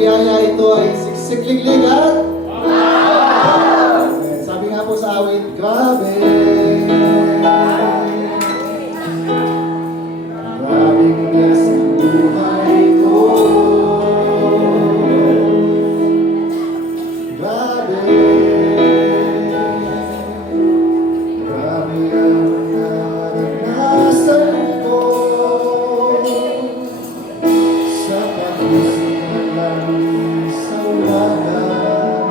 biyaya ito ay siksikliglig at sabi nga po sa awit, grabe. Grabing bless ang buhay ko. Grabe. Grabe ang naranasan ko sa pag-isip ng langit sa wagas.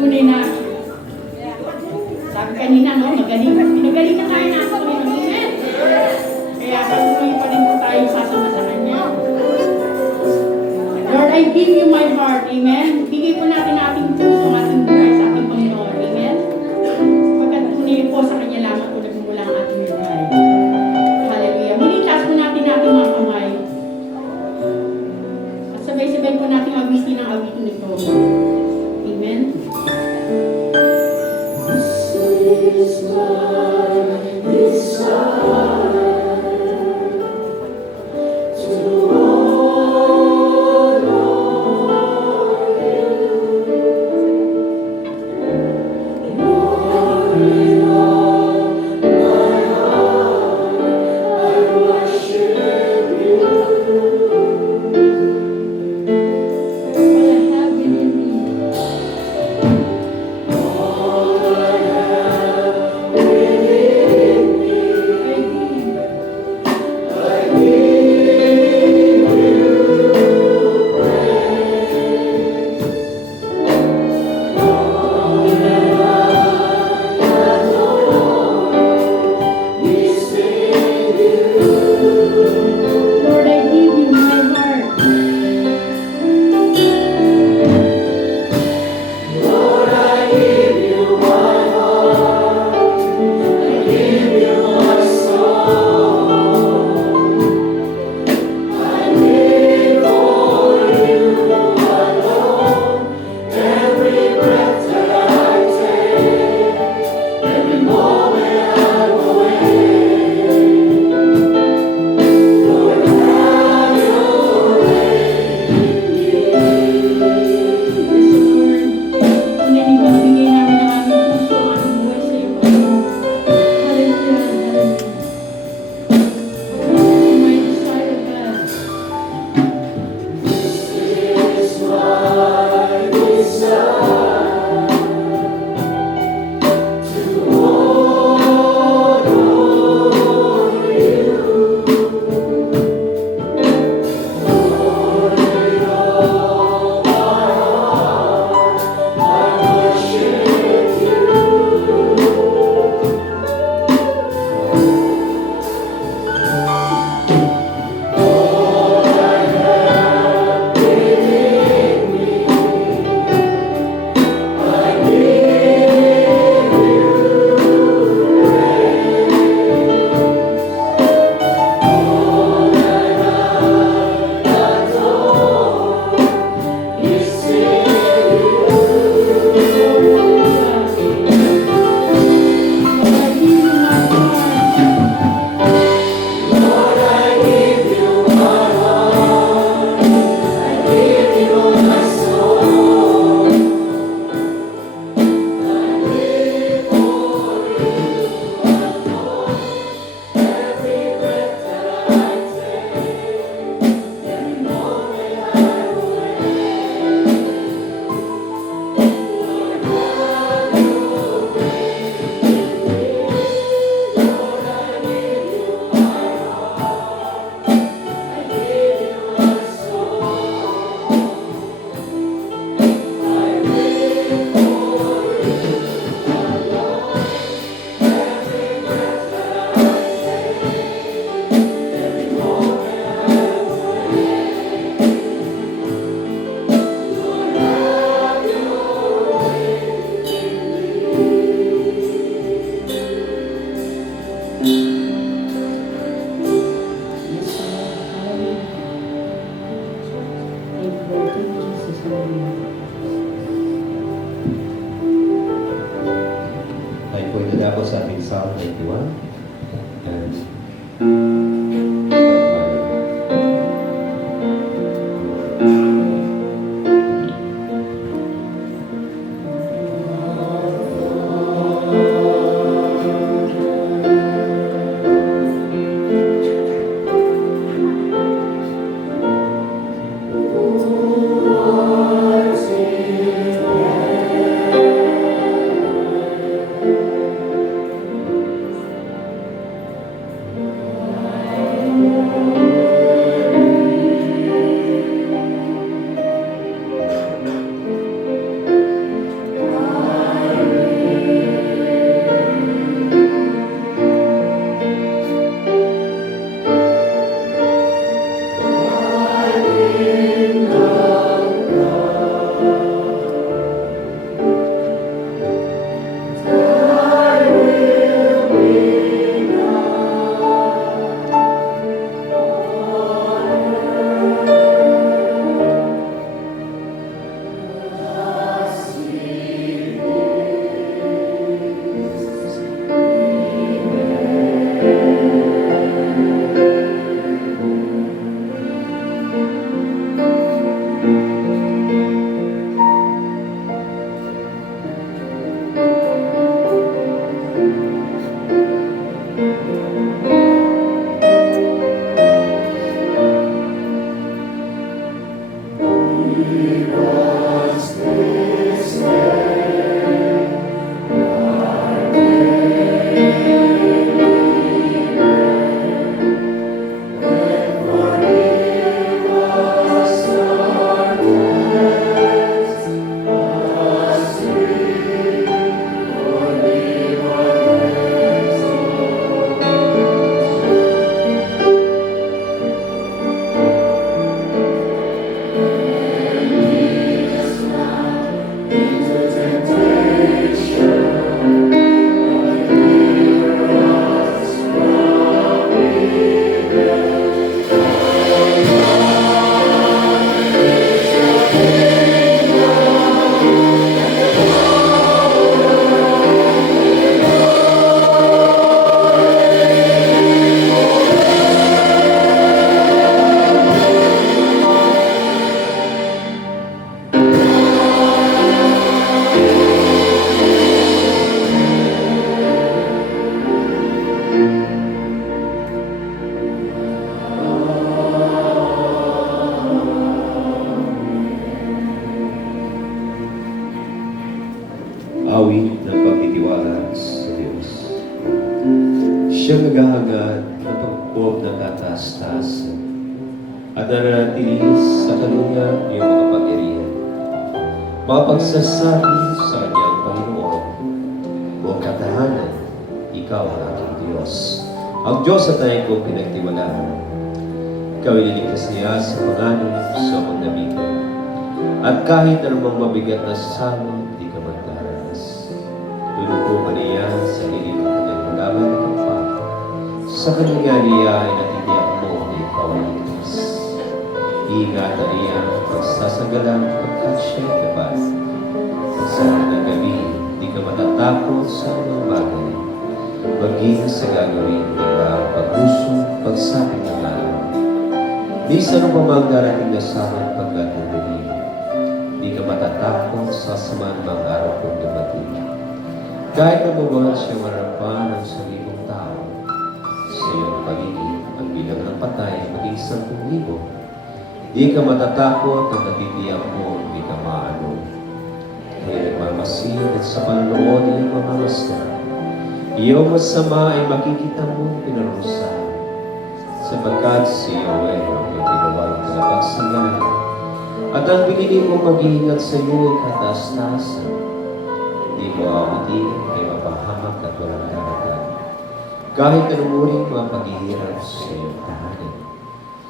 tunay na, sabi kanina, no, magaling. Pinagaling na tayo na ako, amen. Kaya patuloy pa rin po tayo sasama sa Kanya. Lord, I give you my heart, amen. Bigay po natin ang ating puso, ang ating buhay sa ating Panginoon, amen. Pagkat tunay po sa Kanya lamang po nagmumula ang ating buhay. Hallelujah. Muli, taas po natin ating mga kamay. At sabay-sabay po natin awitin ang awitin nito. Amen. This is my desire to honor you. Lord, with all my heart, I worship you. What I have within me. All I have within me, I give. I give you praise. All that I adore, we sing you. Lord, I give you my heart. Lord, I give you my heart, I give you my soul. I live for you alone. Every breath that I take, every moment I'm awake. Lord, have your way in me. Yes, Lord. Tunay na ibibigay namin ang aming puso, ang aming buhay sa iyo, Panginoon. Hallelujah. Hallelujah. My desire, God. This is my desire to honor you. Lord, with all my heart, I worship you. All I have within me, I give you praise. All that I adore, we sing you. Lord, I give you my heart. Lord, I give you my heart, I give you my soul. I live for you alone. Every breath that I take, every moment I'm awake. Lord, have your way in me. Lord, I give you my heart, I give you my soul. I live for you alone. Every breath that I take, every moment I'm awake. Lord, have your way Yes, Lord. Hallelujah. Thank you, Lord. Thank you, Jesus. Hallelujah. Tayo po dadako sa ating Psalm 91. And in me. Awit ng pagtitiwala sa Diyos. Siyang naghahangad ng pagkukob ng kataas-taasan at nananatili sa kaluya ng mga pag-irihan. Mapagsasabi sa kanyang Panginoon, o katahanan, ikaw ang aking Diyos. Ang Diyos at tayo kong pinagtiwalaan. Ikaw ililigtas niya sa panganib sa pagnabigan. At kahit anumang mabigat na salo, di ka magdaranas. Tulungan niya sa lilim ng kanyang malaman na kapag. Sa kanyang niya ay natitiyak mo na ikaw ay ligtas. Iingatan niya ang pagsasagalang pagkat siya'y tapat. Pagsarap ng gabi, di ka matatakot sa mga bagay. Maging sa gagawin nila pag-uso, pagsapit ng araw. Di sa nung darating na saan pagkatulungin. Di ka matatakot sa saman ng araw kung dumating. Kahit na buwan siya marapan ng saribong tao, sa iyong paligid ang bilang ng patay maging 10,000. Di ka matatakot at natitiyak mo, di ka maano. Kaya nagmamasid at sa panunood ay mamamasdan. Iyong masama ay makikita mo pinarusahan. Sapagkat si Yahweh ang tinawag na pagsanggalan. At ang pinili mo mag-iingat sa iyo ay kataas-taasan. Di mo awitin ay mapahamak at walang daratan. Kahit anong uring mga paghihirap sa iyong tahanan.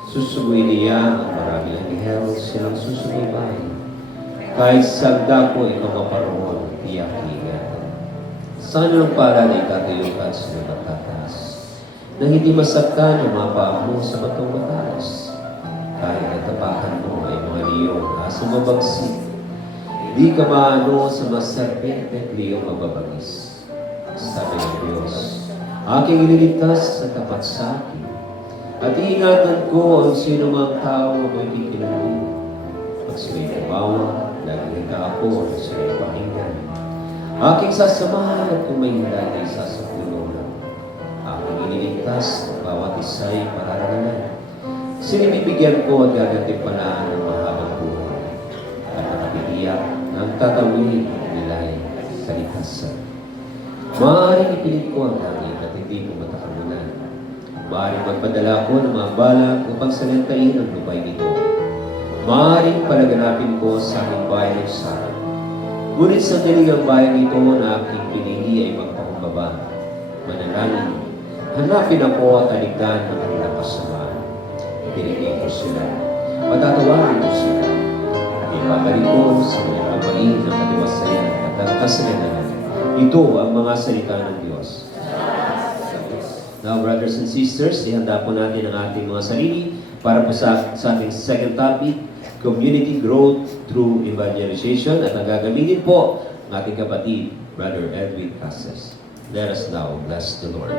Susubuin niya ang maraming anghel silang susubaybay. Kahit sa dako ikaw maparoon, tiyak ingatan. Sana ang palad ay tatayukan sa mga tataas, na hindi masaktan ang mga paa mo sa batong mataas. Kahit natapakan mo ay mga liyong asa mabagsik, di ka maano sa masarpente at liyong mababagis. Sabi ng Diyos, aking ililigtas sa tapat sa akin, at iingatan ko ang sino mang tao na mo'y kikilanin. Pag sila'y kumawa, nagiging ako ang sila'y pakinggan. Aking sasamahan at kung may hinday ay sasapulungan. Aking ililigtas ng bawat isa'y pararangalan. Sinibibigyan ko at gagantimpalaan ng mahabang buhay. At nakapitiyak ng tatawid nila'y kalikasan. Maaaring ipilit ko ang langit at hindi ko matakamunan. Maaaring magpadala ko ng mga balak upang salantain ang lupay nito. Maaaring palaganapin ko sa aking bayan ng sarap. Ngunit sa daling bayan ito na aking pinili ay magpakumbaba. Manalangin, hanapin ako at aligdan ng kanilang kasamaan. Pinigay ko sila, patatawarin ko sila. Ibabalik ko sa kanyang kapain ng katiwasayan at ang kasalanan. Ito ang mga salita ng Diyos. Now, brothers and sisters, ihanda po natin ang ating mga sarili para po sa ating second topic, community growth through evangelization. At ang gagamitin po ng ating kapatid, Brother Edwin Casas. Let us now bless the Lord.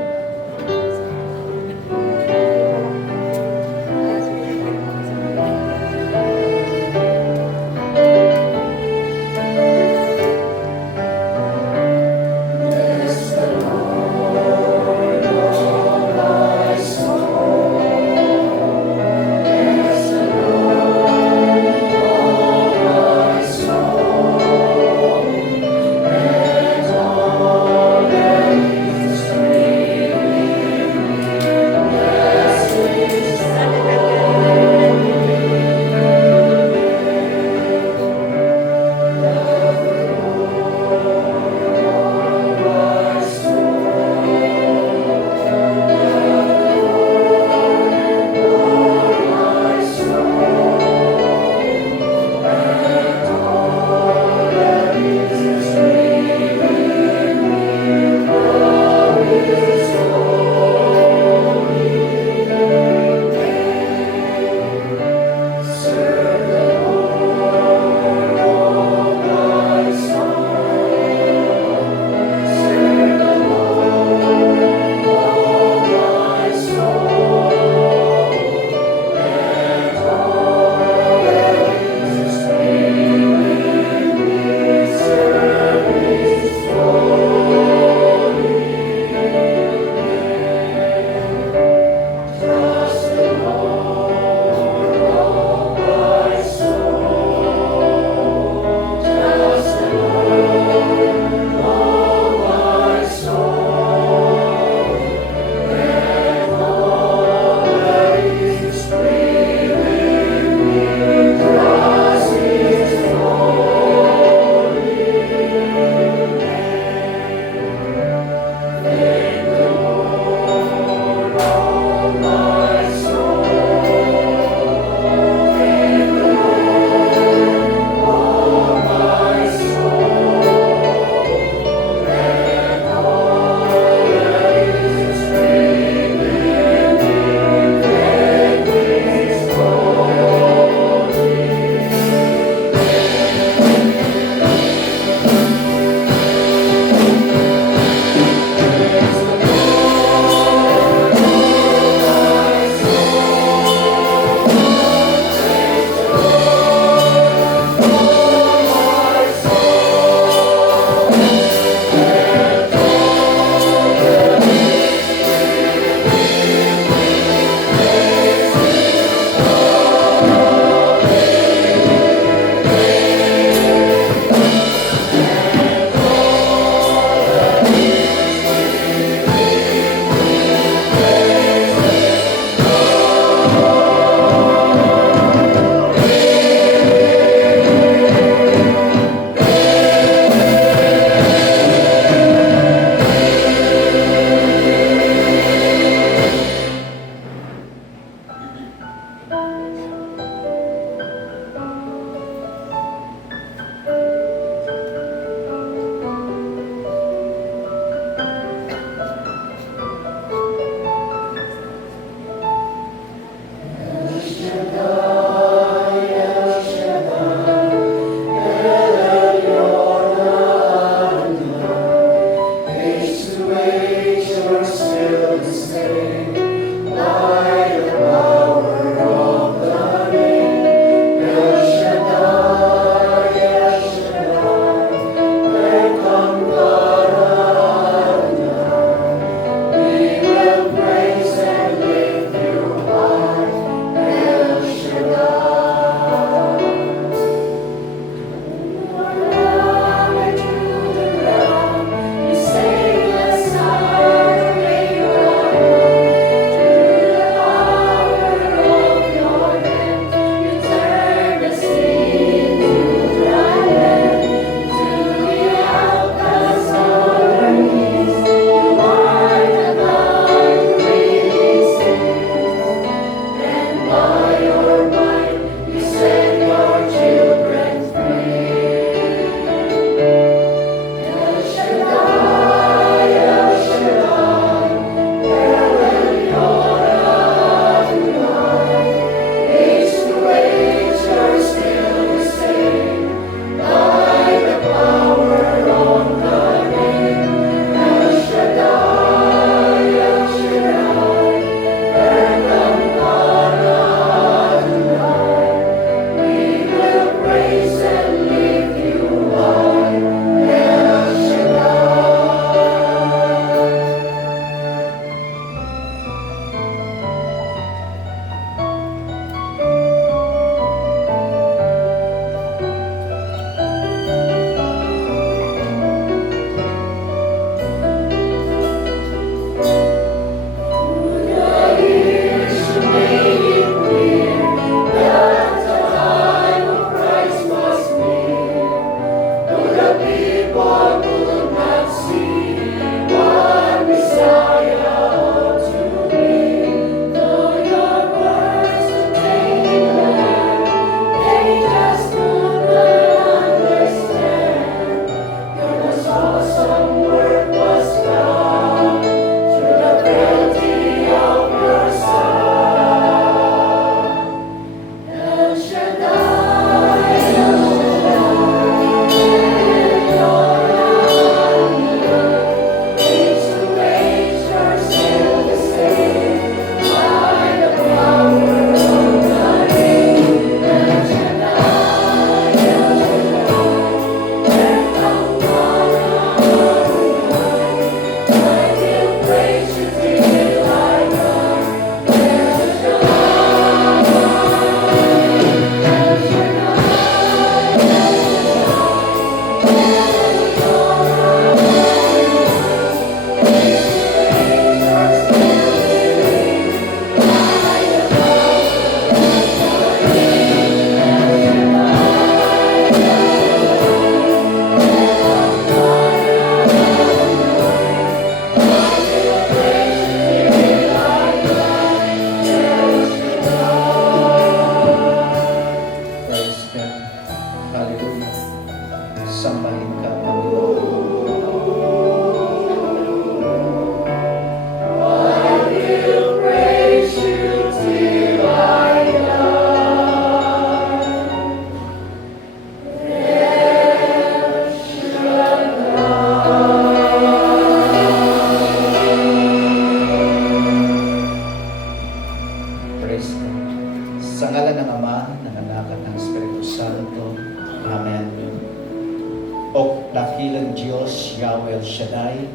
dakilang Diyos, Yahweh El Shaddai.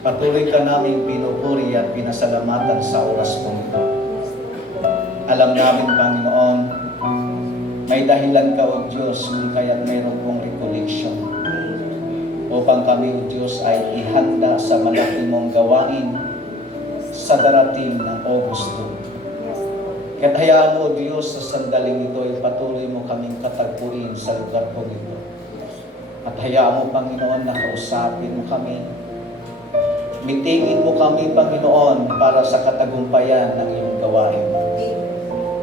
Patuloy ka naming pinupuri at pinasalamatan sa oras pong ito. Alam namin, Panginoon, may dahilan ka, O Diyos, kung kaya't mayroon pong recollection upang kami, O Diyos, ay ihanda sa malaki mong gawain sa darating ng Agosto. Kaya't hayaan mo, O Diyos, sa sandaling ito ay patuloy mo kaming katagpuin sa lugar pong ito. At hayaan mo, Panginoon, na kausapin mo kami. Mitingin mo kami, Panginoon, para sa katagumpayan ng iyong gawain.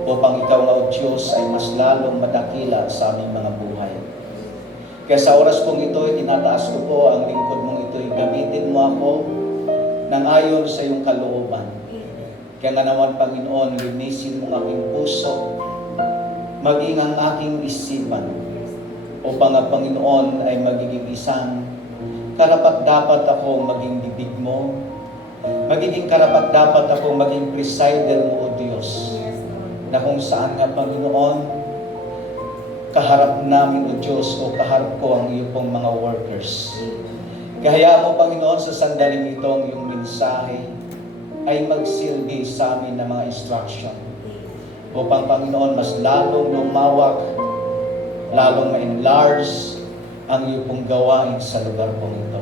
Upang ikaw nga, O Diyos, ay mas lalong madakila sa aming mga buhay. Kaya sa oras pong ito, tinataas ko po ang lingkod mong ito, gamitin mo ako ng ayon sa iyong kalooban. Kaya nga naman, Panginoon, linisin mo ang aking puso, maging ang aking isipan, upang ang Panginoon ay magiging isang karapat-dapat akong maging bibig mo, magiging karapat-dapat akong maging presider mo, O Diyos, na kung saan nga, Panginoon, kaharap namin, O Diyos, o kaharap ko ang iyong pong mga workers. Kaya mo, Panginoon, sa sandaling itong iyong mensahe ay magsilbi sa amin ng mga instruction upang, Panginoon, mas lalong lumawak, lalong ma-enlarge ang iyong pong gawain sa lugar pong ito.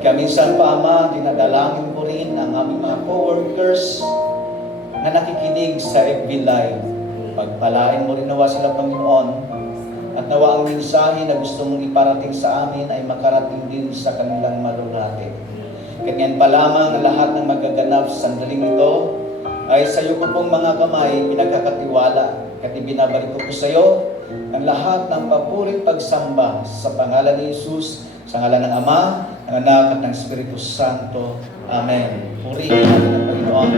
Kaya minsan pa, Ama, dinadalangin ko rin ang aming mga co-workers na nakikinig sa FB Live. Pagpalain mo rin nawa sila, Panginoon, at nawa ang mensahe na gusto mong iparating sa amin ay makarating din sa kanilang marunate. Ganyan pa lamang ang lahat ng magaganap sa sandaling ito ay sa iyo ko pong mga kamay pinagkakatiwala. At ibinabalik ko po sa iyo ang lahat ng papurit pagsamba sa pangalan ni Jesus, sa ngalan ng Ama, ng Anak at ng Espiritu Santo. Amen. Purihin natin ang Panginoon.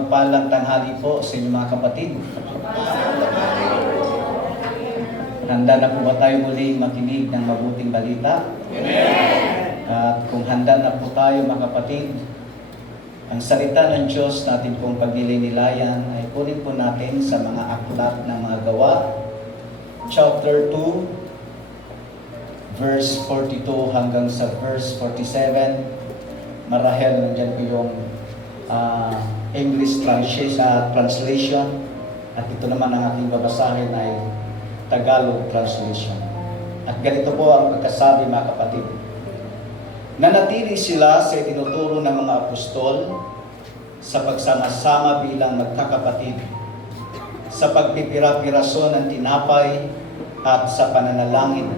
Magpalang tanghali po sa inyong mga kapatid. Handa na po ba tayo muli makinig ng mabuting balita? At kung handa na po tayo mga kapatid, ang salita ng Diyos natin pong pagnilay-nilayan ay kunin po natin sa mga aklat ng mga gawa, chapter 2, verse 42 hanggang sa verse 47. Marahil nandyan po yung English translation, at ito naman ang aking babasahin ay Tagalog translation. At ganito po ang pagkasabi mga kapatid. Nanatili sila sa itinuturo ng mga apostol sa pagsama-sama bilang magkakapatid, sa pagpipira-piraso ng tinapay at sa pananalangin.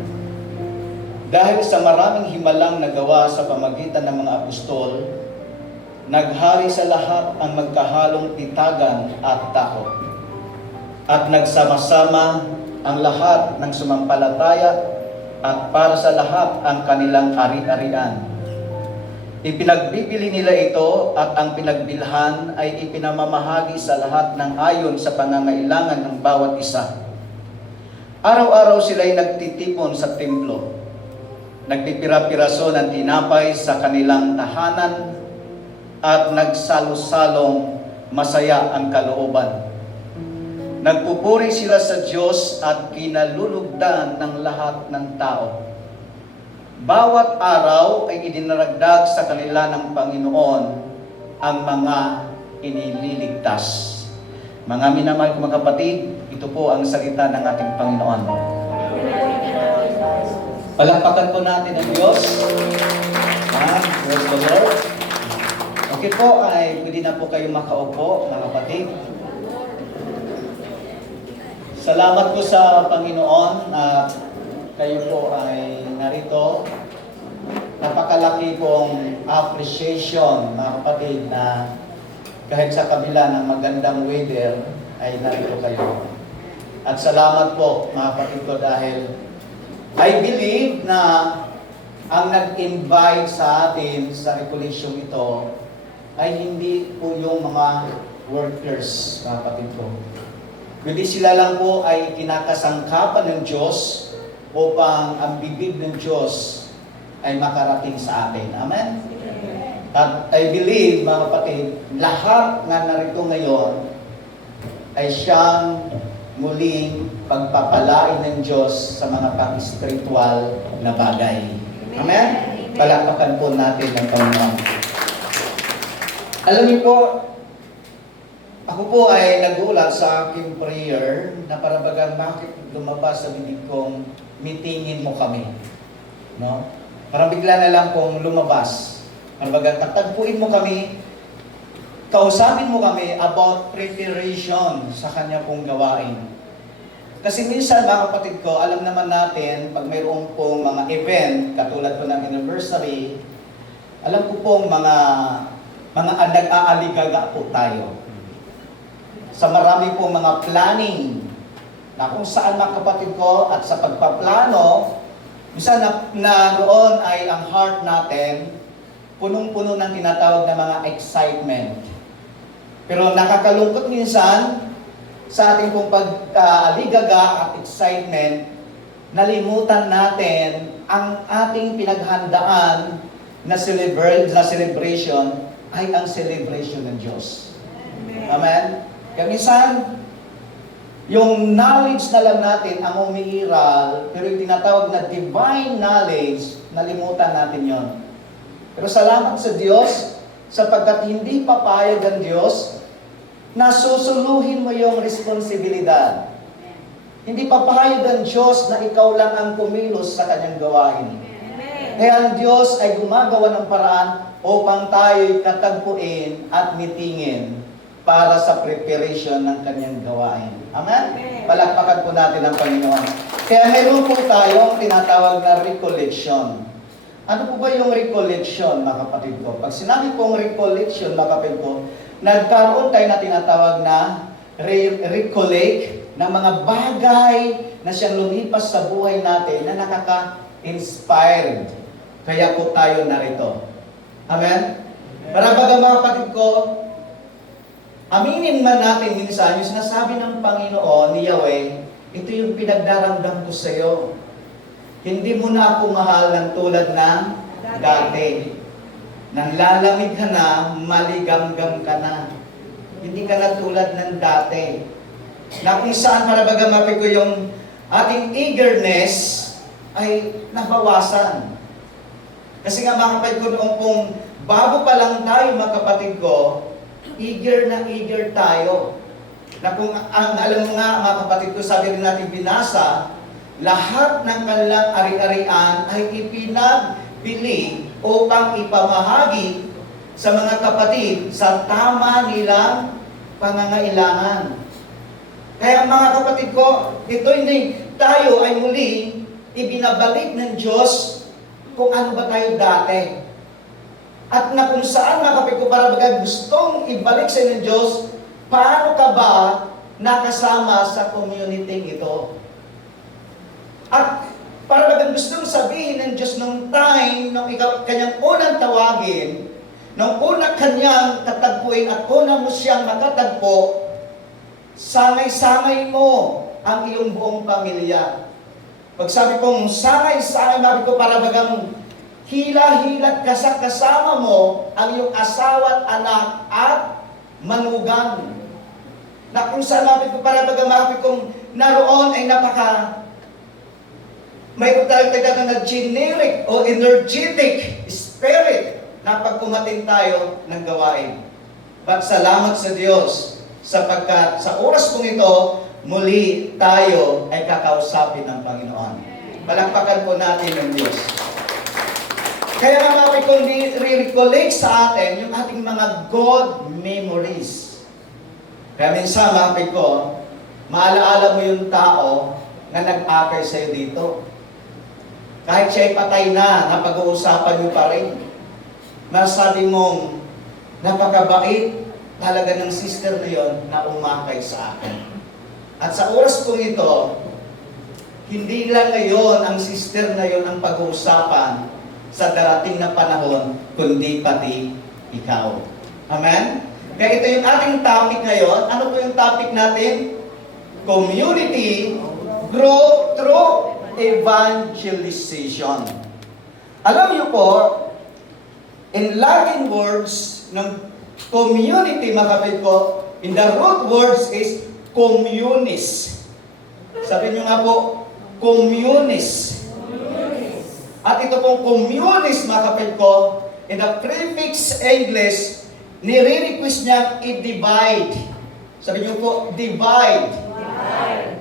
Dahil sa maraming himalang nagawa sa pamagitan ng mga apostol, naghari sa lahat ang magkahalong pitagan at takot. At nagsama-sama ang lahat ng sumampalataya at para sa lahat ang kanilang ari-arian. Ipinagbibili nila ito at ang pinagbilhan ay ipinamamahagi sa lahat ng ayon sa pangangailangan ng bawat isa. Araw-araw sila'y nagtitipon sa templo, nagpipira-piraso ng tinapay sa kanilang tahanan, at nagsalo-salong masaya ang kalooban. Nagpupuri sila sa Diyos at kinalulugdan ng lahat ng tao. Bawat araw ay idinaragdag sa kanila ng Panginoon ang mga inililigtas. Mga minamahal ko mga kapatid, ito po ang salita ng ating Panginoon. Palakpakan po natin ang Diyos. Praise the Lord. Okay po, ay pwede na po kayo makaupo, mga kapatid. Salamat po sa Panginoon at kayo po ay narito. Napakalaki pong appreciation, mga kapatid, na kahit sa kabila ng magandang weather, ay narito kayo. At salamat po, mga kapatid ko, dahil I believe na ang nag-invite sa atin sa recollection ito ay hindi po yung mga workers, mga kapatid ko. Kundi sila lang po ay kinakasangkapan ng Diyos upang ang bibig ng Diyos ay makarating sa atin. Amen? At I believe, mga kapatid, lahat na narito ngayon ay siyang muling pagpapalain ng Diyos sa mga pang-spiritual na bagay. Amen? Palakpakan po natin ang Panginoon. Alam niyo po, ako po ay nagulat sa aking prayer na parabagang bakit lumabas sa bibig kong mitingin mo kami. No? Parang bigla na lang kong lumabas. Parabagang tatagpuin mo kami, kausapin mo kami about preparation sa kanya pong gawain. Kasi minsan mga kapatid ko, alam naman natin, pag mayroong pong mga event, katulad po ng anniversary, alam ko pong mga nag-aaligaga po tayo. Sa marami pong mga planning, na kung saan mga kapatid ko, at sa pagpaplano, minsan na doon ay ang heart natin, punong-puno ng tinatawag na mga excitement. Pero nakakalungkot minsan, sa ating pong pag-aligaga at excitement, nalimutan natin ang ating pinaghandaan na celebration ay ang celebration ng Diyos. Amen? Kaya minsan, yung knowledge na lang natin ang umiiral, pero yung tinatawag na divine knowledge, nalimutan natin yon. Pero salamat sa Diyos, sapagkat hindi papayag ang Diyos na susuluhin mo yung responsibilidad. Hindi papayag ang Diyos na ikaw lang ang kumilos sa kanyang gawain. Kaya ang Diyos ay gumagawa ng paraan upang tayo'y katagpuin at mitingin para sa preparation ng kanyang gawain. Amen? Palakpakan po natin ang Panginoon. Kaya mayroon po tayong tinatawag na recollection. Ano po ba yung recollection, mga kapatid ko? Pag sinabi pong recollection, mga kapatid ko, nagkaroon tayo na tinatawag na recollect ng mga bagay na siyang lumipas sa buhay natin na nakaka-inspired. Kaya po tayo narito. Amen? Para baga mga kapatid ko, Aminin man natin minsan, yung sinasabi ng Panginoon ni Yahweh, ito yung pinagdaramdam ko sa iyo. Hindi mo na ako mahal ng tulad ng dati. Nanlalamig ka na, maligamgam ka na. Hindi ka na tulad ng dati. Na kung saan para bagamapi ko yung ating eagerness ay nabawasan. Kasi nga mga kapatid ko noong pong bago pa lang tayo mga kapatid ko, eager na eager tayo. Na kung alam mo nga mga kapatid ko, sabi rin natin binasa, lahat ng kanilang ari-arian ay ipinagbili upang ipamahagi sa mga kapatid sa tama nilang pangangailangan. Kaya mga kapatid ko, ito hindi tayo ay muli ibinabalik ng Diyos kung ano ba tayo dati. At na kung saan mga kapatid ko para baga gustong ibalik sa inyo ng Diyos, paano ka ba nakasama sa community ito? At para bagang gustong sabihin ng Diyos nung time, nung kanyang unang tawagin, nung una kanyang tatagpuin at una mo siyang makatagpo, sangay-sangay mo ang iyong buong pamilya. Pag sabi kong sangay-sangay, sabi ko para bagang hila-hilat kasama mo ang iyong asawa at anak at manugang. Na kung saan sabi ko para bagang sabi kong naroon ay mayroon talagang na generic o energetic spirit na pagkumatin tayo ng gawain. But salamat sa Diyos sapagkat sa oras kong ito, muli tayo ay kakausapin ng Panginoon. Palakpakan po natin ng Diyos. Kaya nga mga kung re-recollect sa atin yung ating mga God memories. Kaya minsan mga ko, maalaala mo yung tao na nag-akay sa'yo dito. Kahit siya'y patay na, napag-uusapan mo pa rin. Masabi mong, napakabait talaga ng sister na yon na umakay sa akin. At sa oras kong ito, hindi lang ngayon ang sister na yon ang pag-uusapan sa darating na panahon, kundi pati ikaw. Amen? Kaya ito yung ating topic ngayon. Ano po yung topic natin? Community grow through evangelization. Alam niyo po, in Latin words ng community, mga kapatid ko, in the root words is communis. Sabi niyo nga po, communis. At ito pong communis, mga kapatid ko, in the prefix English, nire-request niya i-divide. Sabi niyo po, divide.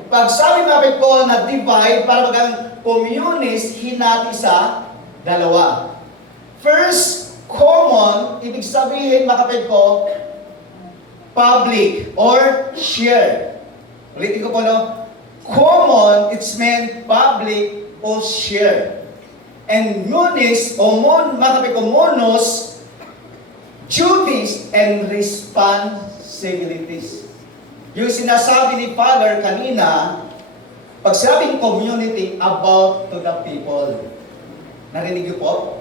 Pag sabi mga kapatid ko na divide, para bagang communis, hinati sa dalawa. First, common, ibig sabihin mga kapatid ko, public or share. Ulitin ko po, no? Common, it's meant public or share. And munis, o mga kapatid ko, monos, duties and responsibilities. Yung sinasabi ni Father kanina, pag sabing community, about to the people. Narinig niyo po?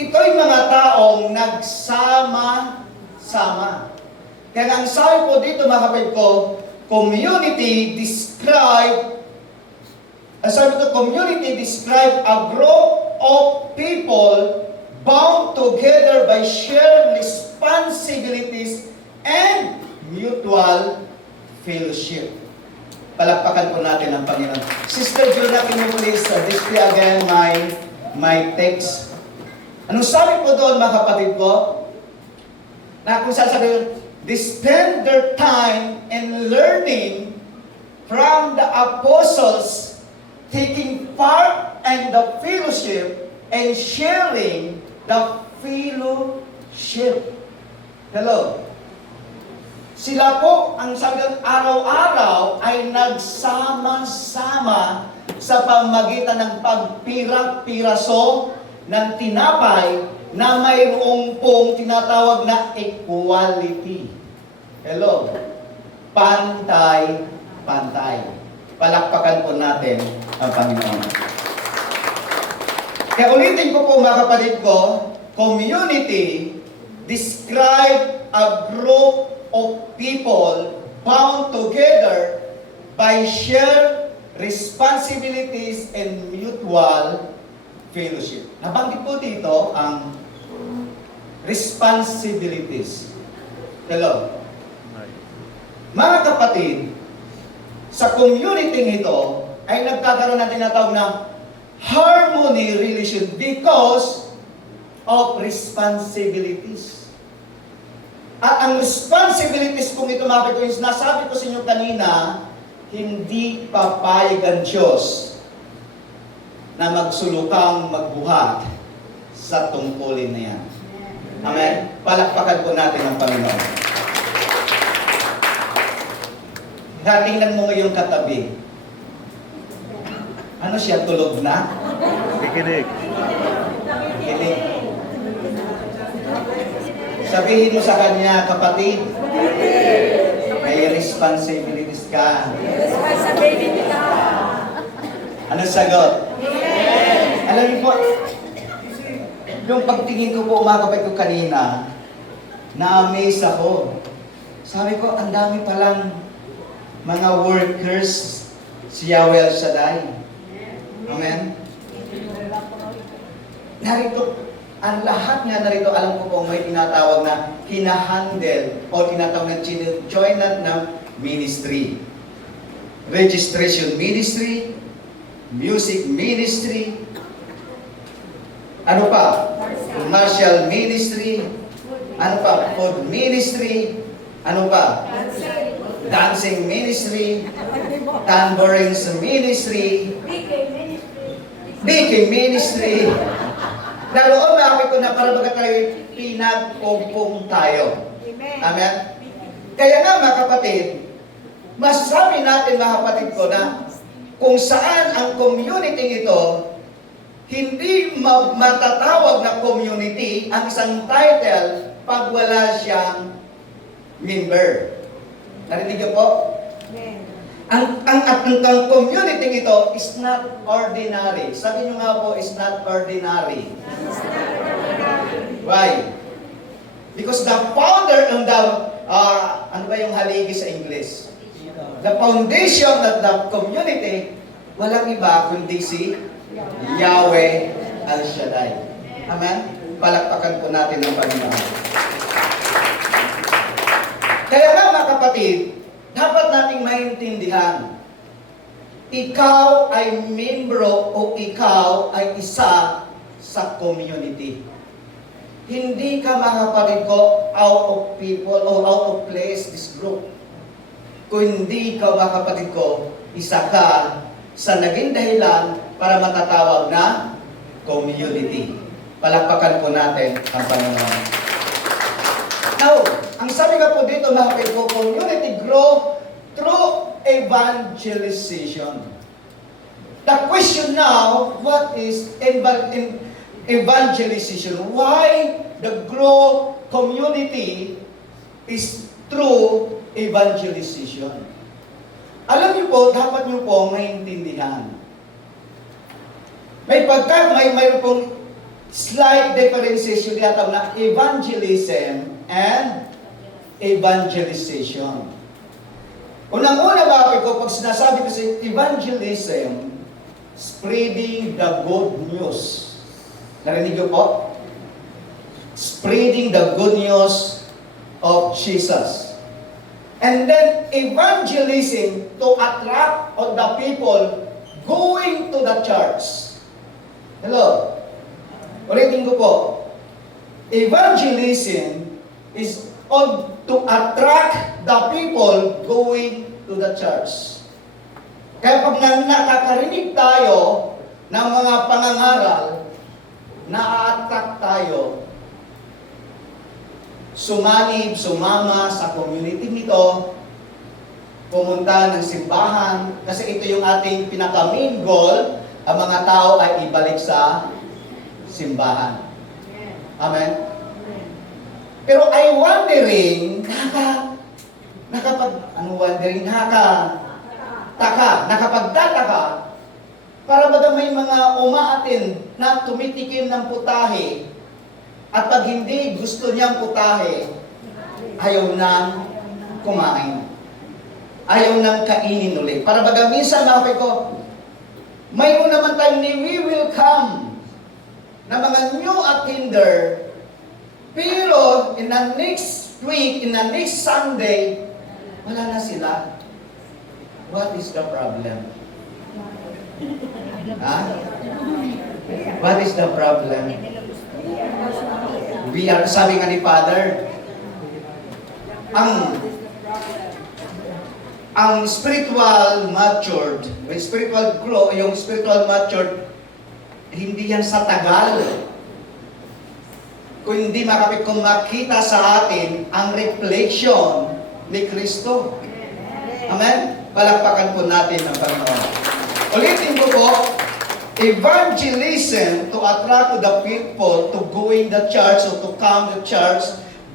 Ito'y mga taong nagsama-sama. Kaya ang sabi po dito mga kapatid ko, community describe a group of people bound together by shared responsibilities and mutual fellowship. Palakpakan po natin ang Panginoon. Sister Julia, can you please display again my text? Anong sabi po doon mga kapatid ko? Na kung sasabihin, they spend their time in learning from the apostles, taking part in the fellowship and sharing the fellowship. Hello? Sila po, ang sabi ng araw-araw ay nagsama-sama sa pamagitan ng pagpirak-piraso ng tinapay na mayroong pong tinatawag na equality. Hello? Pantay-pantay. Palakpakan po natin ang Panginoon. Kaya ulitin ko po mga kapatid ko, community describe a group of people bound together by shared responsibilities and mutual fellowship. Nabanggit po dito ang responsibilities. Hello. Mga kapatid, sa community ito ay nagkakaroon ng tinatawag na harmony relation because of responsibilities. At ang responsibilities kung ito mga kapatid, nasabi ko sa inyo kanina, hindi papayag ang Diyos na magsulukang magbuhat sa tungkulin na yan. Amen? Palakpakan po natin ang Panginoon. Tingnan mo ngayong katabi. Ano siya, tulog na? Kikinig. Kinig. Sabihin mo sa kanya, kapatid, may responsibilities ka. Ano sagot? Alam niyo po, yung pagtingin ko po mga kapatid ko kanina, na-amaze ako. Sabi ko, ang dami palang mga workers si Yahweh El Shaddai. Amen? Narito, ang lahat nga narito, alam ko po may tinatawag na hinahandle o tinatawag na joinan ng ministry. Registration ministry, music ministry, ano pa? Commercial ministry, ano pa? Food ministry, ano pa? Dancing ministry, tambourines ministry, baking ministry. Naroon makakit ko na para baga tayo pinagpugpong tayo. Amen? Kaya nga mga kapatid, masasabi natin mga kapatid ko na kung saan ang community ito, hindi matatawag na community ang isang title pag wala siyang member. Narinig niyo po? Ang community ito is not ordinary. Sabi niyo nga po, is not ordinary. Why? Because the founder of the, ano ba yung haligi sa English? The foundation of the community, walang iba kundi si Yahweh El Shaddai. Amen? Palakpakan po natin ang Panginoon. Kaya nga mga kapatid, dapat nating maintindihan, ikaw ay membro o ikaw ay isa sa community. Hindi ka mga kapatid ko out of people o out of place this group. Kung hindi ka mga kapatid ko, isa ka sa naging dahilan para matatawag na community. Palakpakan po natin ang Panginoon. Now, ang sabi nga po dito mga kapatid ko, community grow through evangelization. The question now, what is evangelization? Why the grow community is through evangelization? Alam niyo po, dapat niyo po maintindihan. Mayroon pong slight differentiation yata na evangelism and evangelization. Unang-una bakit ko, pag sinasabi ko sa evangelism, spreading the good news. Narinig niyo po? Spreading the good news of Jesus. And then evangelism to attract all the people going to the church. Hello? Ulitin ko po. Evangelism is to attract the people going to the church. Kaya pag nakakarinig tayo ng mga pangangaral, na-attract tayo, sumama sa community nito, pumunta ng simbahan, kasi ito yung ating pinaka-main goal, ang mga tao ay ibalik sa simbahan. Amen? Pero ay wondering, nakapagtataka, para baga may mga umaatin na tumitikim ng putahe, at pag hindi gusto niyang putahe, ayaw nang kumain. Ayaw nang kainin ulit. Para baga minsan mga ko, mayroon naman tayong ni we will come na mga new attender, pero in the next week, in the next Sunday, wala na sila. What is the problem? Ha? What is the problem? We are, sabi nga ni Father, ang spiritual matured, yung spiritual grow, yung spiritual matured, hindi yan sa tagal. Kung hindi kung makita sa atin ang reflection ni Kristo. Amen? Palakpakan po natin ang Panginoon. Ulitin ko po, evangelism to attract the people to go in the church or to come to church,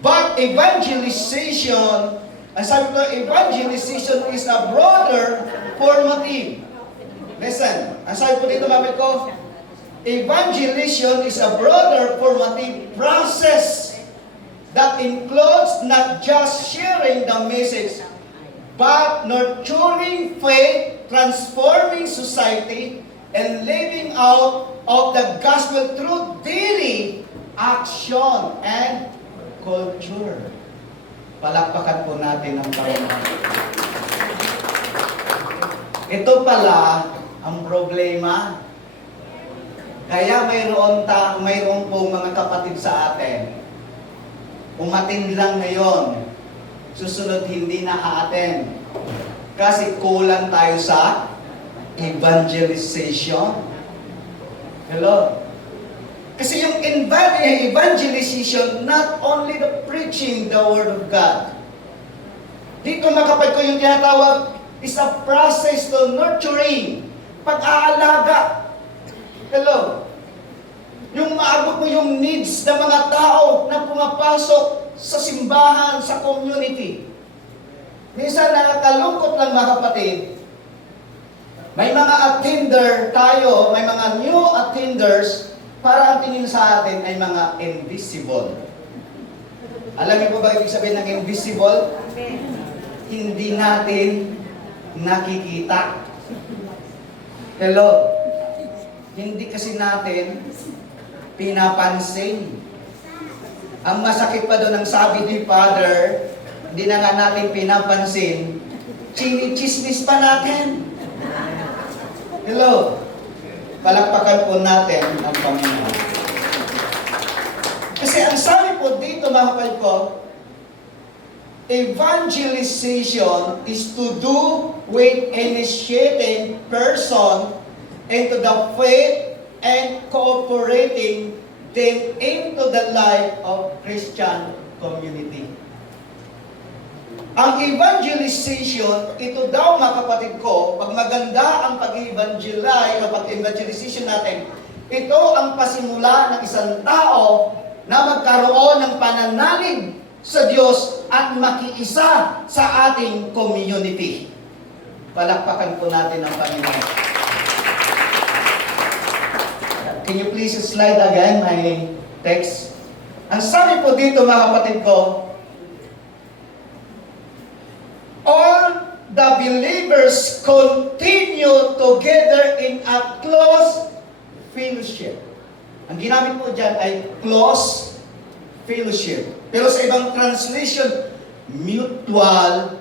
but evangelization, ang sabi ko, evangelization is a broader formative. Listen, ang sabi ko dito, mabit ko, evangelization is a broader formative process that includes not just sharing the message, but nurturing faith, transforming society, and living out of the gospel through daily action and culture. Palakpakan po natin ang Panginoon. Ito pala ang problema. Kaya mayroon pong mga kapatid sa atin, umatin lang ngayon, susunod hindi na aaten. Kasi kulang tayo sa evangelization. Hello? Kasi yung evangelization, not only the preaching the Word of God. Dito makapag ko yung tinatawag, is a process to nurturing, pag-aalaga. Hello? Yung maabot mo yung needs ng mga tao na pumapasok sa simbahan, sa community. Minsan nakakalungkot lang mga kapatid, may mga attender tayo, may mga new attenders, para ang tingin sa atin ay mga invisible. Alam niyo po ba ibig sabihin ng invisible? Hindi natin nakikita. Hello? Hindi kasi natin pinapansin. Ang masakit pa doon ang sabi ni Father, hindi na nga natin pinapansin, chinichismis pa natin. Hello? Palakpakan po natin ang Panginoon. Kasi ang sabi po dito mga kapatid ko, evangelization is to do with initiating person into the faith and cooperating them into the life of Christian community. Ang evangelization, ito daw mga kapatid ko, pag maganda ang pag-evangelize o pag-evangelization natin, ito ang pasimula ng isang tao na magkaroon ng pananalig sa Diyos at makiisa sa ating community. Palakpakan po natin ang Panginoon. Can you please slide again my text? Ang sabi po dito mga kapatid ko, all the believers continue together in a close fellowship. Ang ginamit po dyan ay close fellowship. Pero sa ibang translation, mutual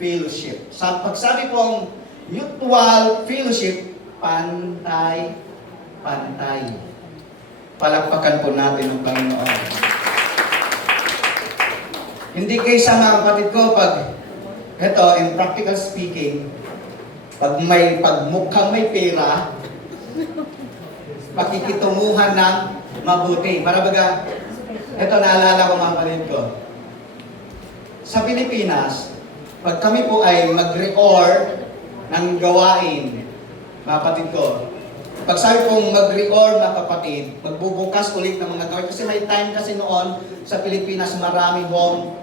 fellowship. Sa pagsabi pong mutual fellowship, pantay-pantay. Palakpakan po natin ang Panginoon. Hindi kayo sa mga kapatid ko pag ito, in practical speaking, pag mukhang may pera, pakikitunguhan ng mabuti. Para baga, ito naalala ko mga kapatid ko. Sa Pilipinas, pag kami po ay mag-record ng gawain, mga kapatid ko, pag sabi pong mag-record mga kapatid, magbubukas ulit ng mga gawain. Kasi may time kasi noon sa Pilipinas marami home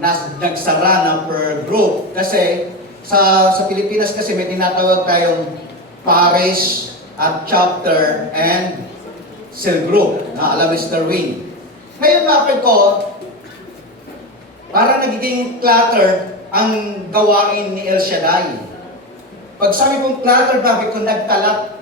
na nagsara na per group. Kasi sa Pilipinas kasi may tinatawag tayong parish at chapter and cell group na alam Mr. Wing. Ngayon mapag ko, para nagiging clutter, ang gawain ni El Shaddai. Pag sabi kong clutter, bakit ko nagkalat?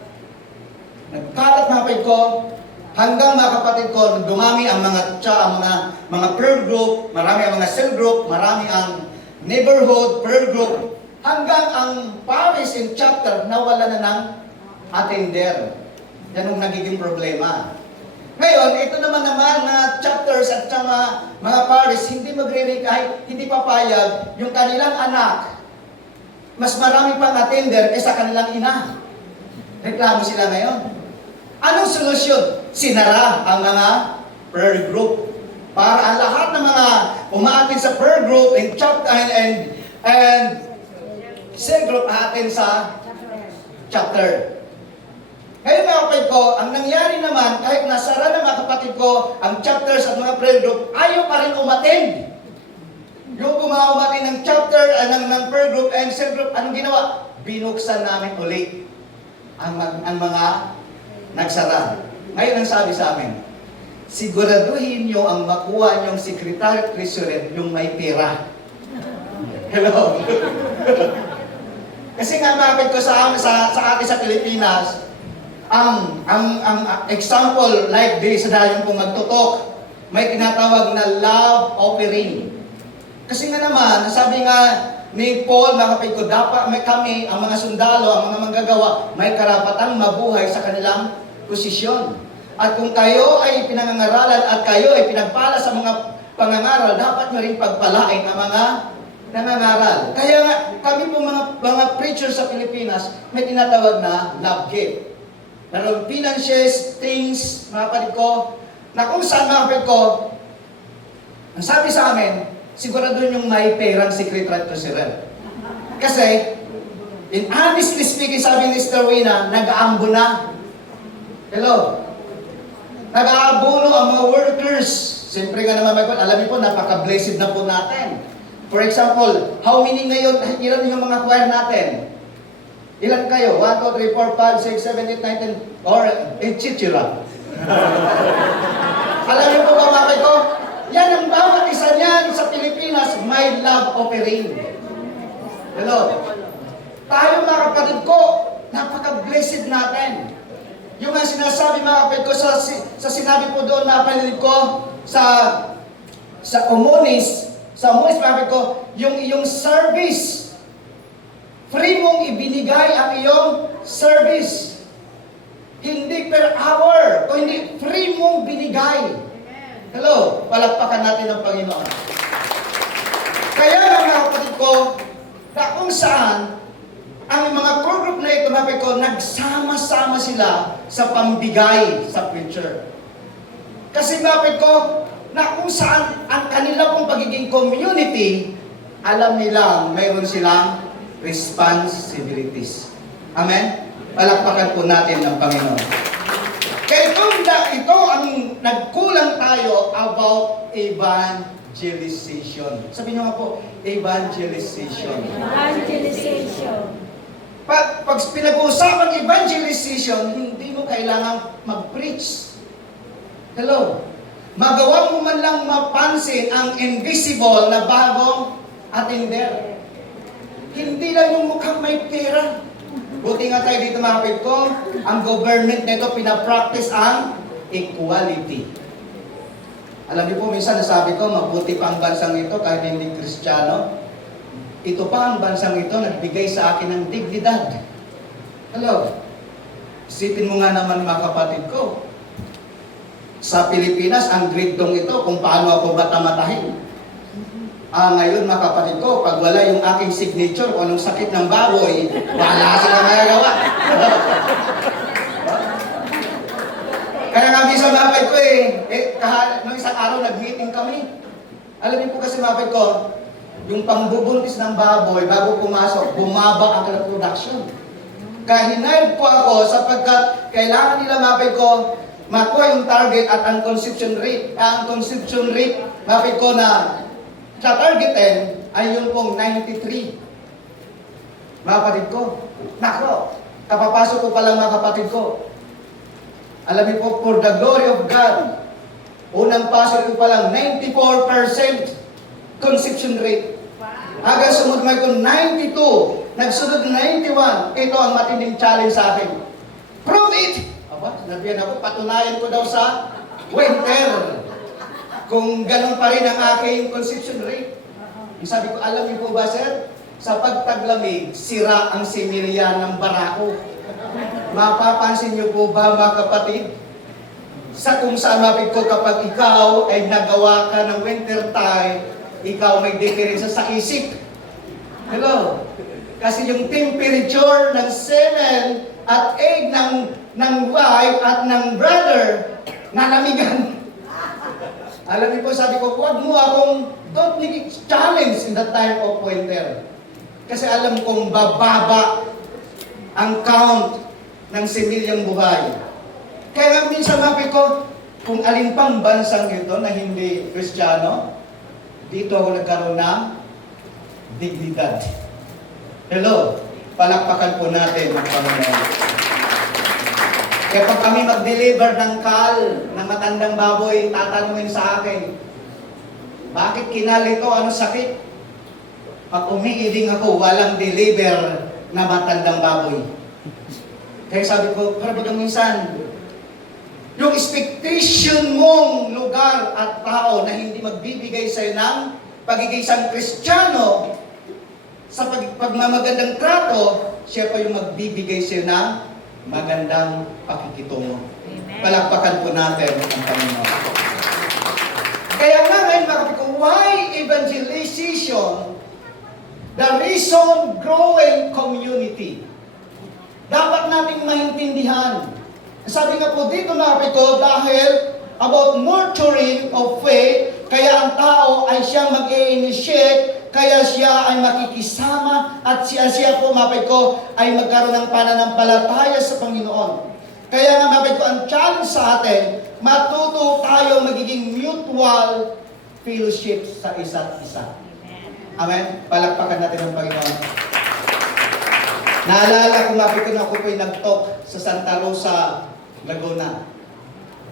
Nagkalat mga ko, hanggang mga kapatid ko, dumami ang mga prayer group, marami ang mga cell group, marami ang neighborhood prayer group, hanggang ang parish and chapter nawala na ng attender. Yan ang nagiging problema. Ngayon, ito naman na chapters at mga parish, hindi kahit hindi papayag yung kanilang anak, mas marami pang attender kaysa kanilang ina. Reklamo sila ngayon. Anong solusyon? Sinara ang mga prayer group para ang lahat ng mga umaatin sa prayer group and chapter and cell group atin sa chapter. Ngayon mga kapatid ko, ang nangyari naman, kahit nasara na mga kapatid ko, ang chapters at mga prayer group, ayaw pa rin umattend. Yung umatin ng chapter, ng prayer group and cell group, anong ginawa? Binuksan namin ulit ang mga nagsara. Ngayon ang sabi sa amin, siguraduhin nyo ang makuha nyong secretary treasurer yung may pera. Hello? Kasi nga mga kapatid ko sa atin sa Pilipinas, ang example like this, dahil kung magtutok, may tinatawag na love offering. Kasi nga naman, sabi nga ni Paul, mga kapatid ko, dapat kami, ang mga sundalo, ang mga manggagawa, may karapatang mabuhay sa kanilang posisyon. At kung kayo ay pinangangaralan at kayo ay pinagpala sa mga pangangaral, dapat nyo rin pagpalain ang mga nangangaral. Kaya nga, kami po mga preachers sa Pilipinas, may tinatawag na love gift. Pero financiers, things, mga kapatid ko, na kung saan mga kapatid ko, ang sabi sa amin, sigurado yung may perang secretary treasurer. Kasi, in honestly speaking, sabi ni Sister Wina, nag-aambo na. Hello? Nag-aabuno ang mga workers. Siyempre nga naman, alam niyo po, napaka-blessed na po natin. For example, how many ngayon, ilan yung mga choir natin? Ilan kayo? 1, 2, 3, 4, 5, 6, 7, 8, 9, 10, or chichira. Alam niyo po ba mga kapatid ko? Yan ang bawat isa niyan sa Pilipinas, may love offering. Hello? Tayo mga kapatid ko, napaka-blessed natin. Yung nga sinasabi mga kapatid ko sa sinabi po doon na panilig ko sa Umunis mga kapatid ko, yung iyong service, free mong ibinigay ang iyong service. Hindi per hour, o hindi free mong binigay. Hello, palakpakan natin ang Panginoon. Kaya nga mga kapatid ko, na kung saan, ang mga core group na ito, mga kapatid ko, nagsama-sama sila sa pambigay sa preacher. Kasi mga kapatid ko, na kung saan ang kanila pong pagiging community, alam nilang mayroon silang responsibilities. Amen? Palakpakan po natin ng Panginoon. Kaya ito ang nagkulang tayo about evangelization. Sabi niyo nga po, evangelization. Evangelization. Pag pinag-uusapang evangelization, hindi mo kailangang mag-preach. Hello? Magawa mo man lang mapansin ang invisible na bagong attender. Hindi lang yung mukhang may pera. Buti nga tayo dito mga kapatid ko, ang government nito pinapractice ang equality. Alam niyo po, minsan nasabi ko, mabuti pa ang bansang ito kahit hindi Kristiyano. Ito pa ang bansang ito nagbigay sa akin ng dignidad. Hello? Isipin mo nga naman mga kapatid ko, sa Pilipinas, ang gridong ito kung paano ako matamatahin. Ngayon mga kapatid ko, pag wala yung aking signature o anong sakit ng baboy, wala silang magagawa. Kaya nga minsan mga kapatid ko nung isang araw nag-meeting kami. Alam niyo po kasi mga kapatid ko, yung pangbubuntis ng baboy bago pumasok, bumaba ang production. Kaya hinayad po ako sapagkat kailangan nila mga kapatid ko makuha yung target at ang conception rate. Ang conception rate, mga kapatid ko na sa targetin ay yun pong 93. Mga kapatid ko, nako, kapapasok ko pa lang mga kapatid ko. Alam niyo po, for the glory of God, unang pasok ko pa lang 94% conception rate. Hanggang sumunod may ko 92. Nagsunod 91. Ito ang matinding challenge sa akin. Prove it! Aba, sinabihan ako, patunayan ko daw sa winter. Kung ganun pa rin ang aking conception rate. Sabi ko, alam niyo po ba, sir? Sa pagtaglamig, sira ang similya ng barako. Mapapansin niyo po ba, mga kapatid? Sa kung saan mapig ko kapag ikaw ay nagawa ka ng winter time, ikaw may diferensya sa isip. Hello? Kasi yung temperature ng semen at egg ng wife at ng brother, nalamigan. Alam niyo po, sabi ko, huwag mo akong don't make it challenge in the time of winter. Kasi alam kong bababa ang count ng similyang buhay. Kaya nga minsan mapi ko, kung alin pang bansang ito na hindi Kristiyano, dito ako nagkaroon ng dignidad. Hello, palakpakan po natin ang Panginoon. Kaya pag kami mag-deliver ng kal ng matandang baboy, tatanungin sa akin, bakit kinal ito? Ano sakit? Pag umiiling ako, walang deliver na matandang baboy. Kaya sabi ko, para bagang minsan, yung expectation mong lugar at tao na hindi magbibigay sa'yo ng pagiging isang Kristiyano, sa pagmamagandang trato, siya pa yung magbibigay sa'yo ng magandang pakikitungo. Palakpakan po natin ang Panginoon. Kaya nga ngayon, mga kapatid ko, why evangelization? The reason growing community. Dapat nating maintindihan. Sabi nga po dito na ito, dahil about nurturing of faith, kaya ang tao ay siyang mag-i-initiate, kaya siya ay makikisama, at siya po, mapay ko, ay magkaroon ng pananampalataya sa Panginoon. Kaya nga, mapay ko, ang challenge sa atin, matuto tayo magiging mutual fellowship sa isa't isa. Amen? Palakpakan natin ang Panginoon. Naalala ko, mapay ko, na ako po'y nag-talk sa Santa Rosa, Laguna.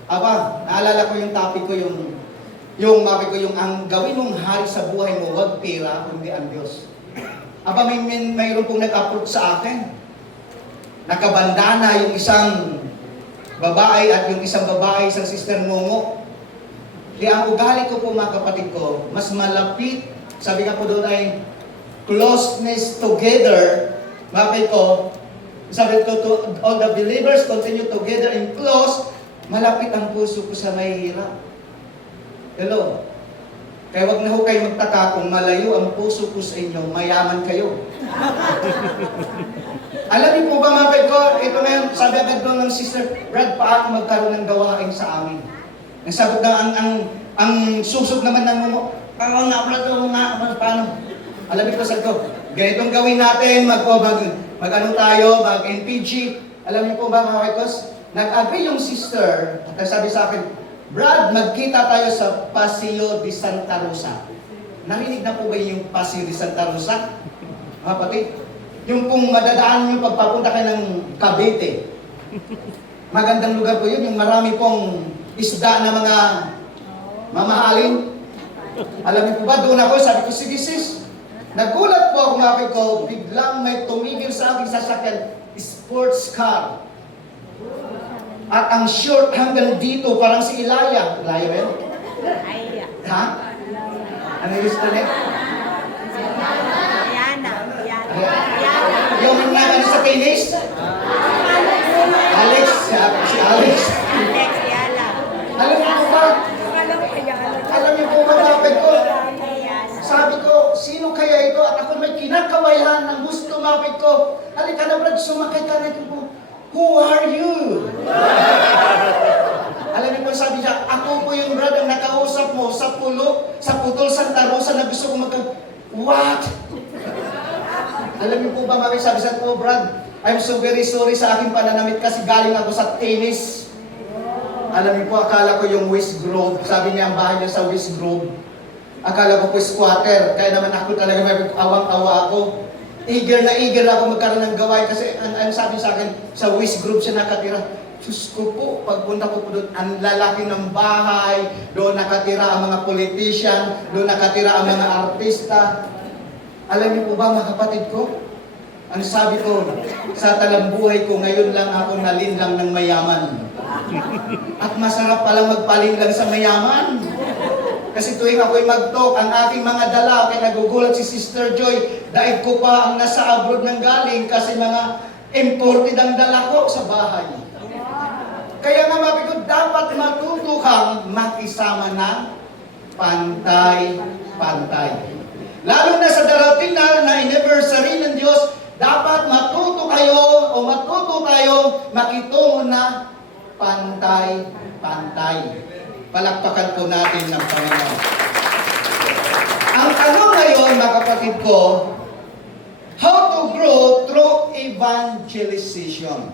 Aba, naalala ko yung topic ko, yung mapay ko, yung ang gawin mong hari sa buhay mo, wag pera, kundi ang Diyos. Aba, mayroon pong nag-approach sa akin. Nakabandana yung isang babae at yung isang babae, isang sister ngungo. Di ang ugali ko po, mga kapatid ko, mas malapit, sabi nga po doon ay closeness together. Mapay ko, sabi ko to all the believers continue together in close, malapit ang puso ko sa mahihirap. Hello? Kaya wag na ho kayo magtaka kung malayo ang puso ko sa inyo, mayaman kayo. Alam niyo po ba, mapay ko, ito na yung sabi agad doon ng Sister Brad, paano magkaroon ng gawain sa amin? Nasagot na ang susog naman ng mo, paano nga, Brad, paano? Alam niyo po, sabi ko, ganitong gawin natin, mag-ano tayo, mag-NPG. Alam niyo po ba, mga kaitos? Nag-agree yung sister, at sabi sa akin, Brad, magkita tayo sa Paseo de Santa Rosa. Narinig na po ba yung Paseo de Santa Rosa? Mga kapatid, yung pong madadaan nyo pagpapunta kayo ng Cavite. Magandang lugar po yun, yung marami pong isda na mga mamahalin. Alam niyo po ba, doon ako, sabi ko, sige sis. Nagulat po ako, mga ko, biglang may tumigil sa aking sasakyan, sports car. At ang short hanggang dito, parang si Ilaya. Ilaya ba yun? Ha? Ano yung gusto niya? Yung nangyari sa tennis? Alex. Si Alex. Alam niyo po ba? Alam niyo po ba, kapit ko? Sabi ko, sino kaya ito? At ako may kinakawayan ng gusto, mapit ko. Halika na, Brad, sumakay ka na ito po. Who are you? Alam niyo po, sabi niya, ako po yung Brad ang nakausap mo sa putol Santa Rosa na gusto ko What? Alam niyo po ba, mami, sabi sa po, Brad, I'm so very sorry sa aking pananamit kasi galing ako sa tennis. Alam niyo po, akala ko yung West Grove. Sabi niya, ang bahay niya sa West Grove. Akala ko po squatter. Kaya naman ako talaga may awang-awa ako. Eager na eager ako magkaroon ng gawain kasi ang sabi sa akin, sa West Grove siya nakatira. Diyos ko po, pagpunta ko po doon, ang lalaki ng bahay, doon nakatira ang mga politician, doon nakatira ang mga artista. Alam niyo po ba mga kapatid ko? Ang sabi ko, sa talambuhay ko, ngayon lang ako nalinlang ng mayaman. At masarap palang magpalinlang sa mayaman. Kasi tuwing ako'y mag-talk, ang aking mga dala, kaya nagugulat si Sister Joy, daig ko pa ang nasa abroad ng galing kasi mga imported ang dala ko sa bahay. Kaya nga mabi ko, dapat matuto kang makisama ng pantay-pantay. Lalo na sa darating na anniversary ng Diyos, dapat matuto kayo o matuto tayo makitungo na pantay-pantay. Palakpakan po natin ng Panginoon. Ang tanong ngayon, mga kapatid ko, how to grow through evangelization.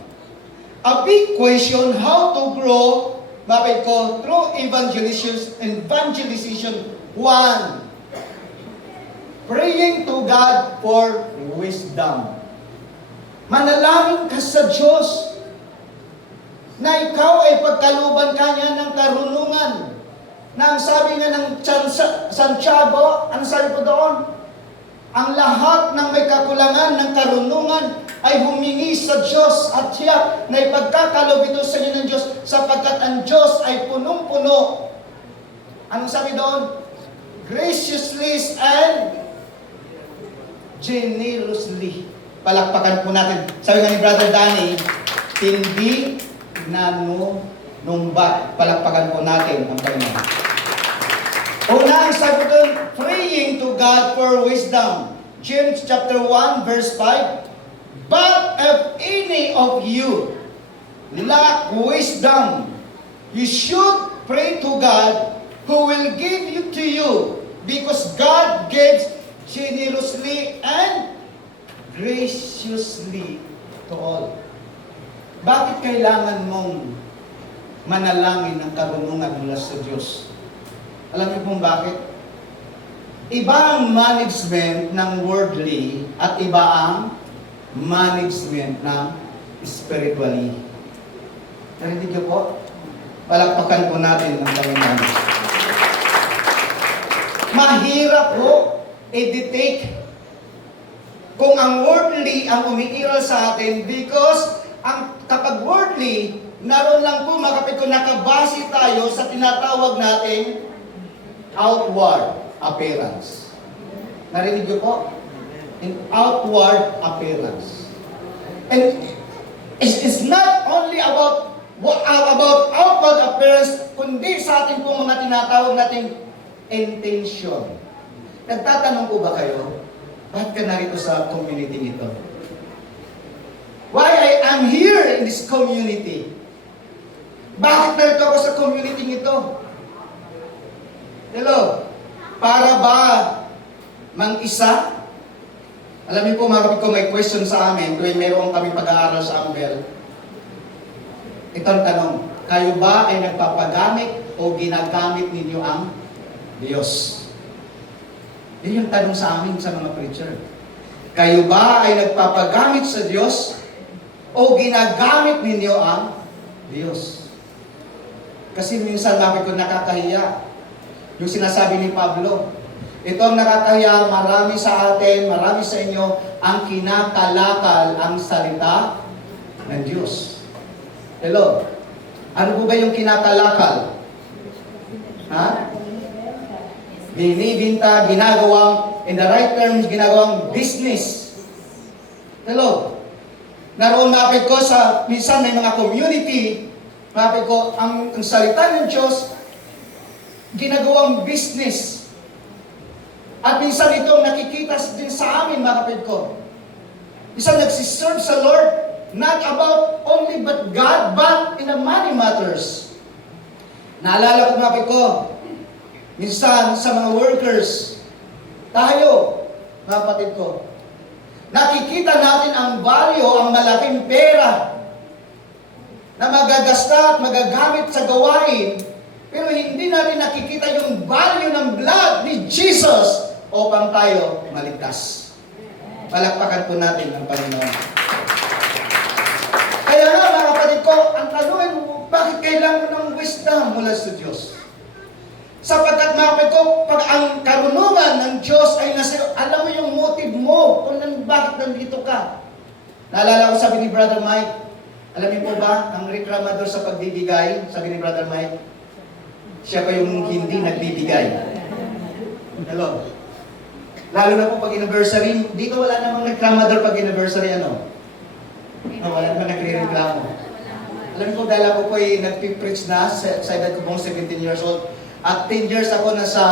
A big question, how to grow, bakit ko, through evangelization. One, praying to God for wisdom. Manalangin ka sa Diyos na ikaw ay pagkaluban kanya ng karunungan. Na ang sabi nga ng Santiago, ano sabi po doon? Ang lahat ng may kakulangan ng karunungan ay humingi sa Diyos at siya na ipagkakalob ito sa inyo ng Diyos sapagkat ang Diyos ay punong-puno. Anong sabi doon? Graciously and generously. Palakpakan po natin. Sabi nga ni Brother Danny, hindi nanunumbat. Palakpakan po natin ang Panginoon. Una, ang sabi doon, praying to God for wisdom. James chapter 1 verse 5. But if any of you lack wisdom, you should pray to God who will give it to you because God gives generously and graciously to all. Bakit kailangan mong manalangin ng karunungan mula sa Diyos? Alam niyo kung bakit? Iba ang management ng worldly at iba ang management ng spiritually. Narinig niyo po? Palakpakan po natin ng Panginoon. Mahirap po i-detect kung ang worldly ang umiiral sa atin because kapag worldly, naroon lang po makapit kung nakabase tayo sa tinatawag natin outward appearance. Narinig niyo po? In outward appearance. And it's not only about outward appearance, kundi sa ating pong mga tinatawag nating intention. Nagtatanong po ba kayo, bakit ka narito sa community nito? Why I am here in this community? Bakit narito ako sa community nito? Hello? Para ba mang-isa? Alam niyo po, mga kapatid ko, may question sa amin tuwing meron kami pag-aaral sa Ambel. Ito ang tanong, kayo ba ay nagpapagamit o ginagamit ninyo ang Diyos? Yan yung tanong sa amin sa mga preacher. Kayo ba ay nagpapagamit sa Diyos o ginagamit ninyo ang Diyos? Kasi minsan bakit ko nakakahiya. Yung sinasabi ni Pablo, ito ang nakakahiya, marami sa atin, marami sa inyo, ang kinakalakal ang salita ng Diyos. Hello? Ano po ba yung kinakalakal? Ha? Binibinta, ginagawang, in the right terms, ginagawang business. Hello? Naroon mapit ko sa, minsan may mga community, mapit ko, ang salita ng Diyos, ginagawang business. At minsan itong nakikita din sa amin, mga kapit ko. Minsan nagsiserve sa Lord, not about only but God, but in the money matters. Naalala ko, mga kapit ko, minsan sa mga workers, tayo, mga kapatid ko, nakikita natin ang value, ang malaking pera na magagasta at magagamit sa gawain, pero hindi natin nakikita yung value ng blood ni Jesus upang tayo maligtas. Palakpakan po natin ang Panginoon. Kaya nga, mga kapatid ko, ang tanong mo, bakit kailangan ng wisdom mula sa Diyos? Sapagkat mga kapatid ko, pag ang karunungan ng Diyos ay nasa iyo, alam mo yung motive mo kung bakit nandito ka. Naalala ko sabi ni Brother Mike, alam niyo po ba, ang reklamador sa pagbibigay, sabi ni Brother Mike, siya pa yung hindi nagbibigay. Hello? Lalo na po pag anniversary, dito wala namang reklamador pag anniversary, ano? No, wala namang nagre-reklamo. Alam niyo po, dahil ako po ay nagpipreach na, sa edad ko pong 17 years old, at 10 years ako nasa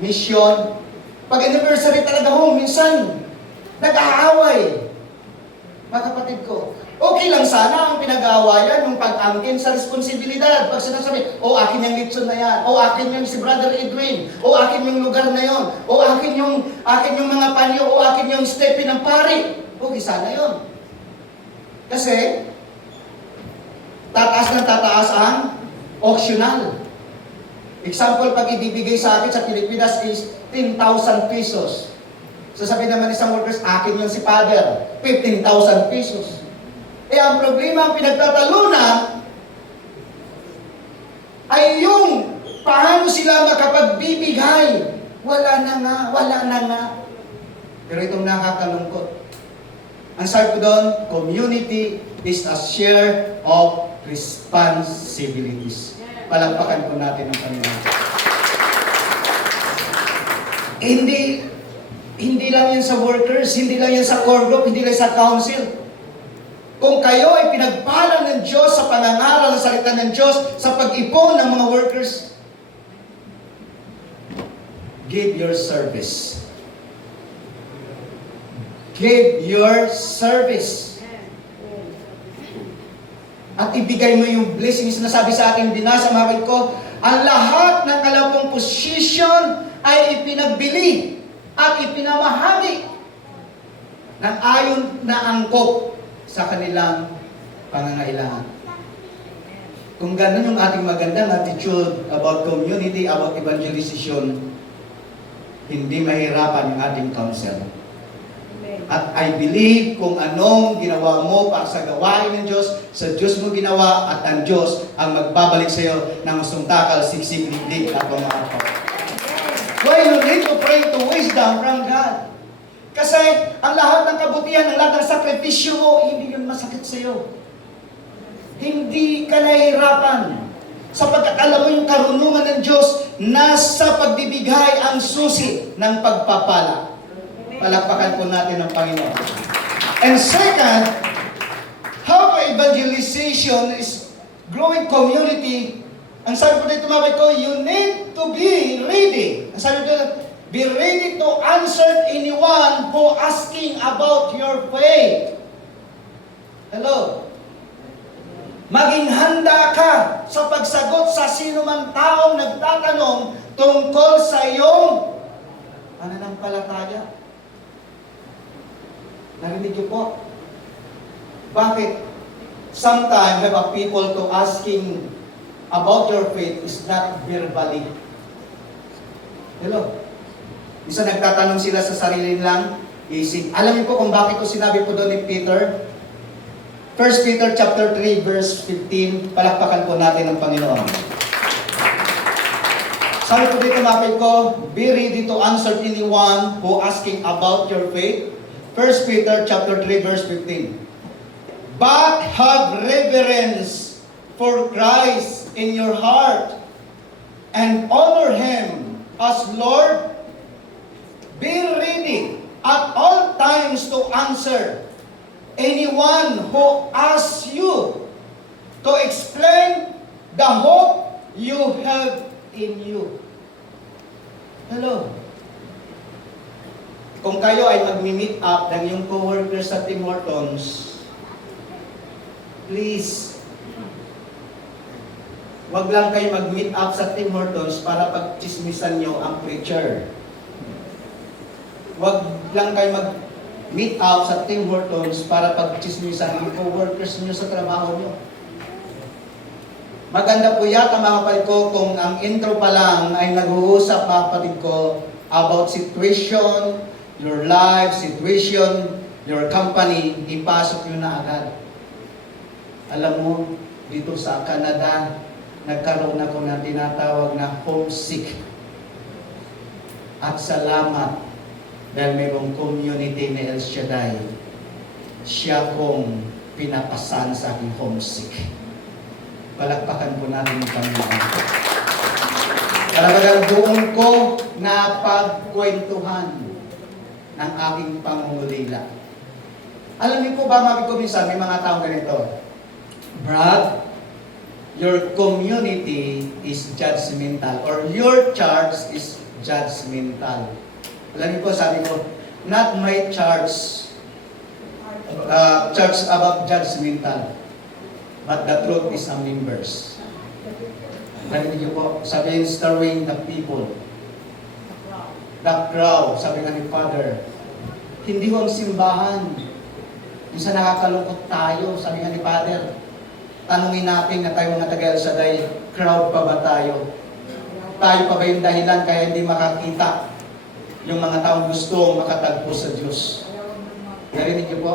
mission. Pag anniversary talaga ho, minsan, nag-aaway. Mga kapatid ko, okay lang sana ang pinag-aawayan yung pag-angkin sa responsibilidad. Pag sinasabi, akin yung litson na yan, akin yung si Brother Edwin, akin yung lugar na yon, akin yung mga panyo, akin yung stepping ng pari. Okay sana yon. Kasi, tataas ng tataas ang optional. Example, pag ibibigay sa akin sa Pilipinas is 10,000 pesos. Sasabihin naman isang workers, akin yun si Father, 15,000 pesos. Ang problema, ang pinagtatalunan, ay yung paano sila makapagbibigay. Wala na nga. Pero itong nakakalungkot. Ang sabi ko doon, community is a share of responsibilities. Palakpakan po natin ang Panginoon. Hindi lang yan sa workers, hindi lang yan sa core group, hindi lang sa council. Kung kayo ay pinagpalang ng Diyos sa pangangaral ng salita ng Diyos, sa pag-ipon ng mga workers, give your service. Give your service. At ibigay mo yung blessings na sabi sa ating binasa, mga ko, ang lahat ng kalapong posisyon ay ipinagbili at ipinamahagi ng ayon na angkop sa kanilang pangangailangan. Kung ganun yung ating magandang attitude about community, about evangelization, hindi mahirapan yung ating counsel. At I believe kung anong ginawa mo para sa gawain ng Diyos, sa Diyos mo ginawa at ang Diyos ang magbabalik sa iyo ng usong takal, siksik, digdig at pamarapaw. Why you need to pray to wisdom from God? Kasi ang lahat ng kabutihan, ang lahat ng sakripisyo mo, hindi yun masakit sa iyo. Hindi ka nahihirapan. Sapagkat alam mo yung karunungan ng Diyos, nasa pagbibigay ang susi ng pagpapala. Palakpakan po natin ang Panginoon. And second, how evangelization is growing community. Ang sabi ko dito, mga ko, you need to be ready. Ang sabi ko dito, be ready to answer anyone who asking about your faith. Hello? Maging handa ka sa pagsagot sa sino man taong nagtatanong tungkol sa iyong pananampalataya. Narinig niyo po? Bakit? Sometimes have people to asking about your faith is not verbally. Hello? Isa nagtatanong sila sa sarili lang, isip. Alam niyo po kung bakit ko sinabi po doon ni Peter? 1 Peter chapter 3 verse 15, palakpakan po natin ang Panginoon. Sabi ko dito, mapit ko, be ready to answer anyone who asking about your faith. 1 Peter chapter 3 verse 15. But have reverence for Christ in your heart and honor Him as Lord. Be ready at all times to answer anyone who asks you to explain the hope you have in you. Hello? Kung kayo ay magmi-meet up ng yung co-workers sa Tim Hortons, please, wag lang kayo mag-meet up sa Tim Hortons para pagchismisan nyo ang preacher. Wag lang kayo mag-meet up sa Tim Hortons para pagchismisan yung co-workers nyo sa trabaho nyo. Maganda po yata, mga kapatid ko, kung ang intro pa lang ay nag-uusap, mga kapatid ko, about situation, your life, situation, your company, ipasok nyo na agad. Alam mo, dito sa Canada, nagkaroon ako ng tinatawag na homesick. At salamat dahil mayroong community ni El Shaddai. Siya kong pinapasan sa aking homesick. Palakpakan po natin ang Panginoon. Talagang doon ko napagkwentuhan ng aking pangungulila. Alam niyo po ba, mabi ko minsan, may mga taong ganito, Brad, your community is judgmental or your church is judgmental. Alam niyo po, sabi ko, not my church, church about judgmental, but the truth is ang members. Narinig niyo po, sabi yung stirring the people, the crowd, sabi nga ni Father, hindi ho ang simbahan. Minsan nakakalungkot tayo, sabi nga ni Father, tanungin natin na tayo mga taga El Shaddai, crowd pa ba tayo? Tayo pa ba yung dahilan kaya hindi makakita yung mga taong gusto makatagpo sa Diyos? Narinig niyo po?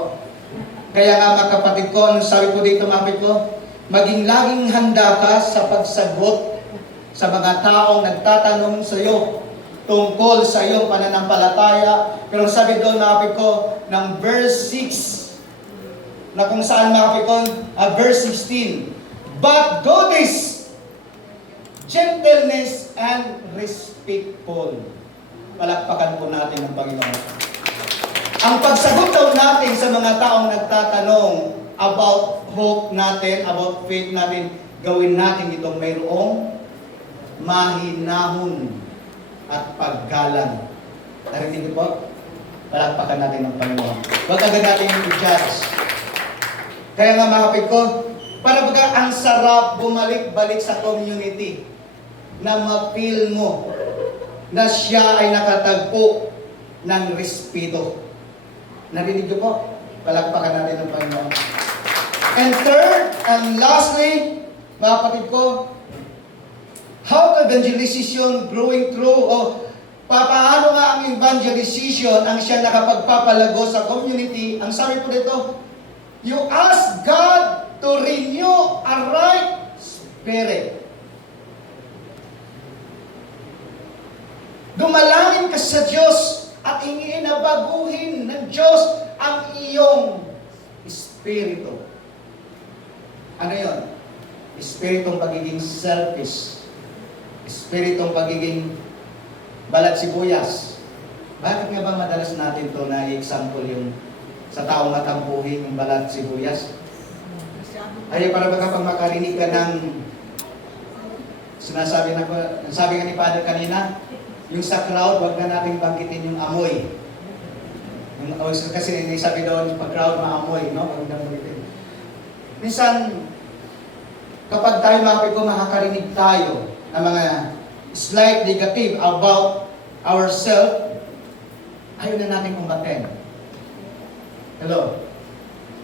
Kaya nga mga kapatid ko, anong sabi po dito mga kapatid ko? Maging laging handa ka sa pagsagot sa mga taong nagtatanong sa iyo tungkol sa iyong pananampalataya. Pero sabi doon mga kapatid ko, ng verse 6, na kung saan mga kapatid ko, verse 16, but goodness, gentleness, and respectful. Palakpakan po natin ang Panginoon. Ang pagsagot daw natin sa mga taong nagtatanong about hope natin, about faith natin, gawin natin itong mayroong mahinahon at paggalang. Narinig niyo po? Palakpakan natin ang Panginoon. Huwag agad natin yung i-judge. Kaya nga mga kapatid ko, para baga ang sarap bumalik-balik sa community na ma-feel mo na siya ay nakatagpo ng respeto. Narinig niyo po? Palakpakan natin ang Panginoon. And third, and lastly, mga kapatid ko, how evangelization growing through, o paano nga ang evangelization ang siya nakapagpapalago sa community? Ang sabi po dito, you ask God to renew a right spirit. Dumalangin ka sa Diyos at hingin na baguhin ng Diyos ang iyong espiritu. Ano yun? Espiritong pagiging selfish. Espiritong pagiging balat sibuyas. Bakit nga ba madalas natin to na example yung sa taong matampuhin yung balat sibuyas? Ay, para ba kapag makarinig ka ng sabi nga ni Father kanina, yung sa crowd, wag na natin banggitin yung amoy. Kasi sabi doon, pag crowd maamoy, no? Huwag na banggitin. Minsan, kapag tayo makakarinig tayo ng mga slight negative about ourselves, ayaw na natin kumbatin. Hello?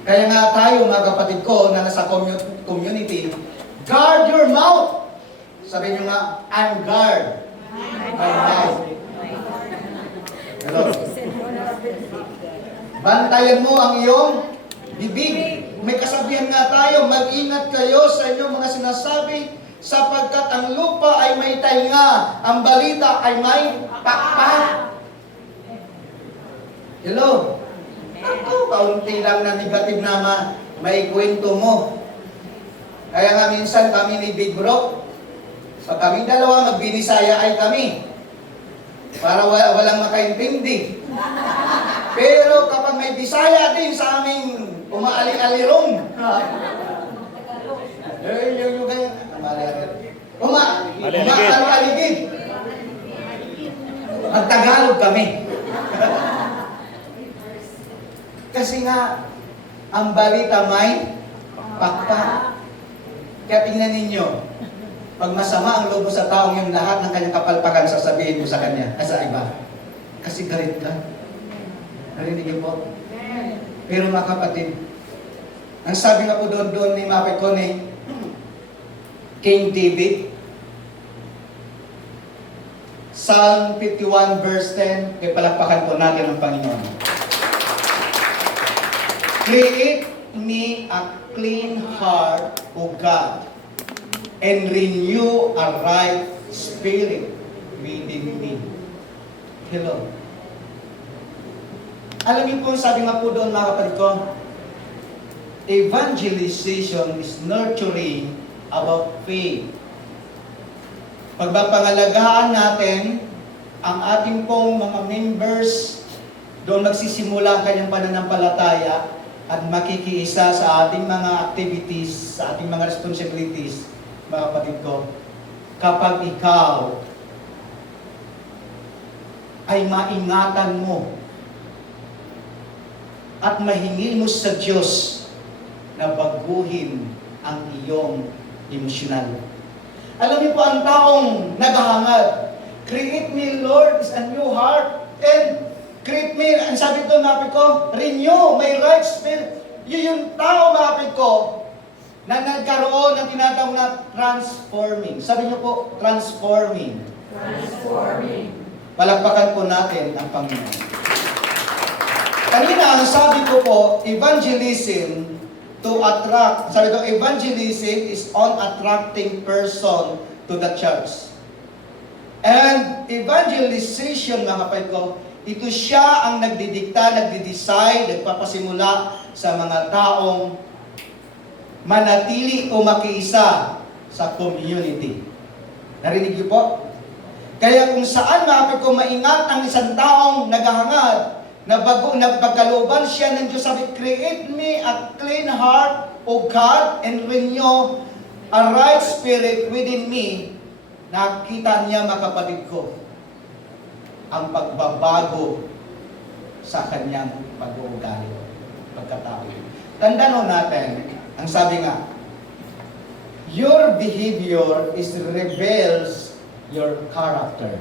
Kaya nga tayo, mga kapatid ko, na nasa community, guard your mouth. Sabi nyo nga, I'm guard. My mouth. Hello? Bantayan mo ang iyong bibig. May kasabihan nga tayo, mag-ingat kayo sa inyong mga sinasabi, sapagkat ang lupa ay may tainga, ang balita ay may pakpak. Hello? Ako, kaunti lang na negative na may kwento mo. Kaya nga minsan kami ni Big Bro, pag kaming dalawa magbinisaya ay kami. Para walang makaintindi. Pero kapag may Bisaya din sa aming umaali-alirong. Yung ganyan. Umaali-aligid. Magtagalog kami. Kasi nga, ang balita may pakpak. Kaya tingnan ninyo, pag masama ang lobo sa taong yung lahat ng kanyang kapalpakan, sasabihin mo sa kanya, sa iba. Kasi galit ka. Narinig niyo po? Pero mga kapatid, ang sabi nga po doon ni Mapit ko ni King David, Psalm 51 verse 10, kaya palakpakan po natin ang Panginoon. Create me a clean heart, O God, and renew a right spirit within me. Hello. Alam niyo po, sabi nga po doon mga kapatid ko, evangelization is nurturing about faith. Pagpapangalagaan natin ang ating pong mga members, doon magsisimula ang kanyang pananampalataya at makikiisa sa ating mga activities, sa ating mga responsibilities, mga kapatid ko, kapag ikaw ay maingatan mo at mahingil mo sa Diyos na baguhin ang iyong emosyonal. Alam niyo po, ang taong naghahangad, create me, Lord, is a new heart, and create me, ang sabi ko, mapit ko, renew my right spirit. Yun yung tao, mapit ko, na nagkaroon ng tinatawag na transforming. Sabi niyo po, transforming. Transforming. Palakpakan po natin ang Panginoon. Kanina, ang sabi ko po, evangelism to attract. Sabi ko, evangelism is on attracting person to the church. And evangelization, mga kapatid ko, ito siya ang nagdidikta, nagdi-decide, nagpapasimula sa mga taong manatili o makiisa sa community. Narinig niyo po? Kaya kung saan, mga kapatid ko, maingat ang isang taong naghahangad, na pagkalooban siya ng Diyos, sabi, create me a clean heart, O God, and renew a right spirit within me. Nakita niya, mga kapatid ko, ang pagbabago sa kanyang pag-uugali, pagkatao. Tandaan natin, ang sabi nga, your behavior is reveals your character.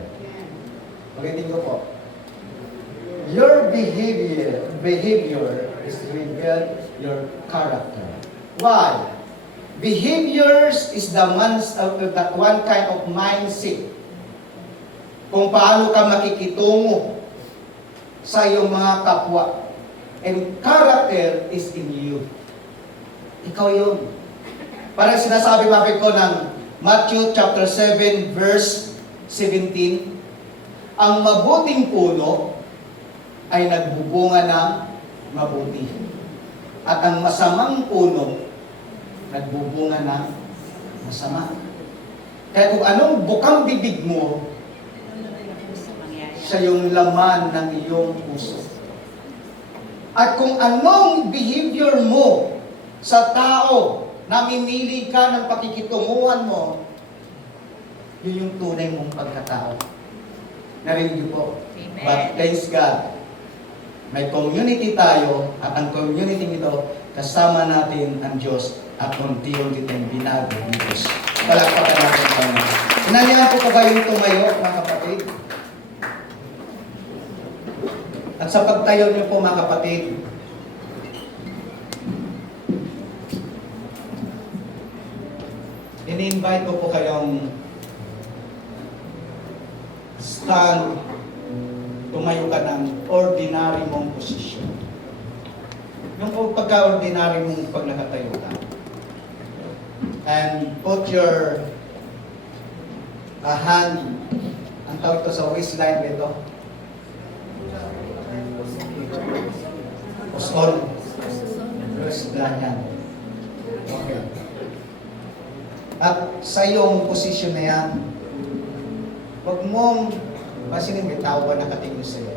Ulitin ko po. Your behavior is reveal your character. Why? Behaviors is the one kind of mindset. Kung paano ka makikitungo sa iyong mga kapwa. And character is in you. Ikaw yun. Parang sinasabi mapit ko ng Matthew chapter 7 verse 17, ang mabuting puno ay nagbubunga ng mabuti. At ang masamang puno, nagbubunga ng masama. Kaya kung anong bukang bibig mo, siya yung laman ng iyong puso. At kung anong behavior mo sa tao, namimili ka ng pakikitunguhan mo, yun yung tunay mong pagkatao. Narinig niyo po. Amen. But thanks God, may community tayo at ang community nito, kasama natin ang Diyos at unti-unti tayong binago ng Diyos. Palakpakan natin tayo. Inalihan ko kayong tumayo, mga kapatid. At sa pagtayo niyo po, mga kapatid, ini-invite ko po kayong stand, tumayo ka ng ordinary mong posisyon. Yung pagka-ordinary mong pag nakatayo ka. And put your hand, ang tawag ito sa waistline nito. Posol. Waistline yan. Okay. At sa iyong posisyon na yan, huwag mong pasinin, may tao ba nakatingin sa iyo?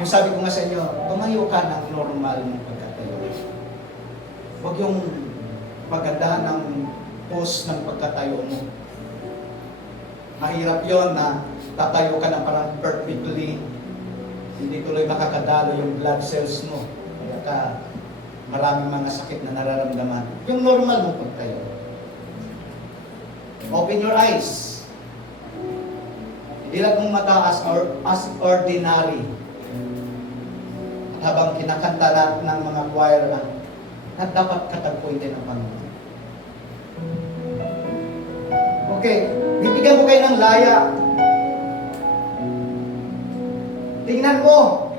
Yung sabi ko nga sa inyo, tumayo ka ng normal mong pagkatayo. Huwag yung pagandahan ng pose ng pagkatayo mo. Mahirap yon na tatayo ka na parang perfectly, hindi tuloy makakadalo yung blood cells mo. Kaya ka, maraming mga sakit na nararamdaman. Yung normal mong pagtayo. Open your eyes. Ilag mong mata as ordinary. Habang kinakanta ng mga choir na dapat katagpuin din ng Panginoon. Okay, bibigyan ko kayo ng laya. Tingnan mo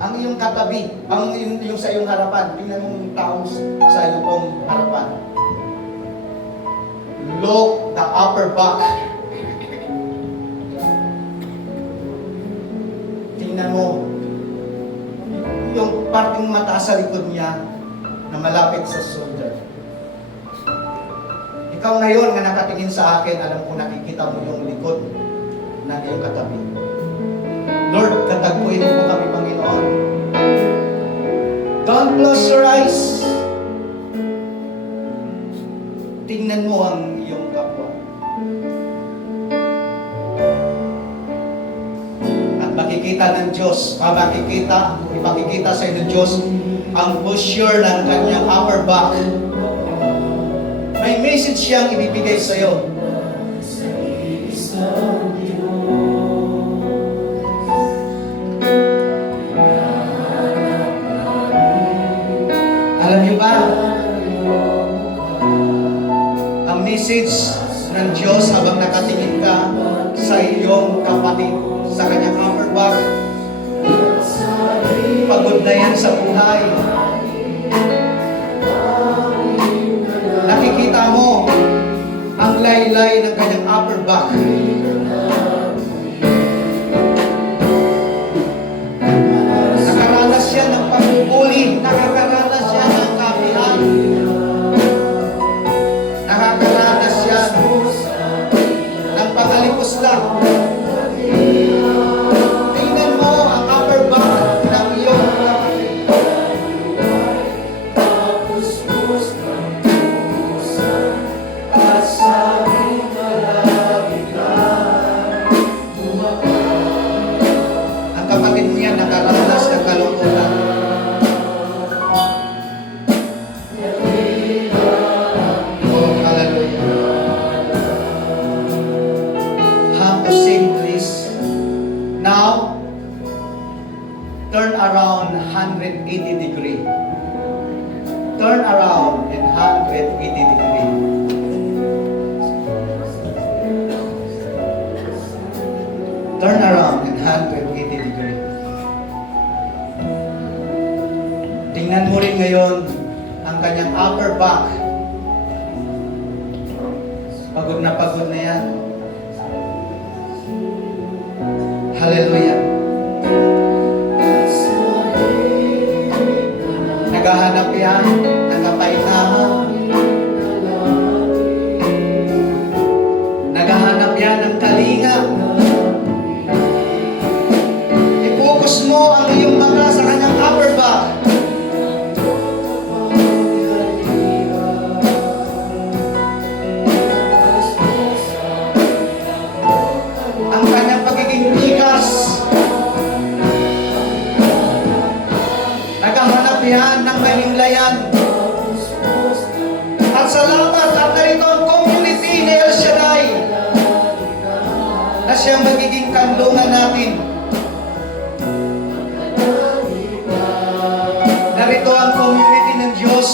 ang iyong katabi, ang yung sa iyong harapan. Tingnan mo yung tao sa iyong harapan. look the upper back. Tingnan mo, yung parting mataas sa likod niya na malapit sa shoulder. Ikaw ngayon nga nakatingin sa akin, alam ko nakikita mo yung likod na iyong katabi. Lord, katagpuin mo kami, Panginoon. Don't close your eyes. Tingnan mo ang iyong kapwa. At makikita ng Diyos, ipakikita sa inyo ng Diyos ang posture ng kanyang upper back. May message siyang ibibigay sa iyo. Alam niyo ba? Ang message ng Diyos habang nakatingin ka sa iyong kapatid, sa kanyang upper back. Pagod na yan sa buhay. Nakikita mo ang laylay ng kanyang upper back. Nakaranas siya ng pagpupuli, nakakaranas siya ng kapihan, nakakaranas siya ng pangalipos lang. Tingnan mo ang upper back ng iyong kapatid. Ang kapatid niya nakaranas ng kalungkutan. Oh, hallelujah. Have to sing, please. Now, turn around 180 degree. Turn around in 180 degree. Turn around in 180 degree. Tingnan mo rin ngayon ang kanyang upper back. Pagod na yan. Hallelujah. Naghahanap yan ng kapahingahan. Naghahanap yan ng kalinga. I-focus mo ang iyong mata sa kanyang upper back. Ang kanyang pagiging tikas. Naghahanap yan ng mahimlayan. At salamat at narito ang community ni El Shaddai na siyang magiging kanlungan natin. Narito ang community ng Diyos.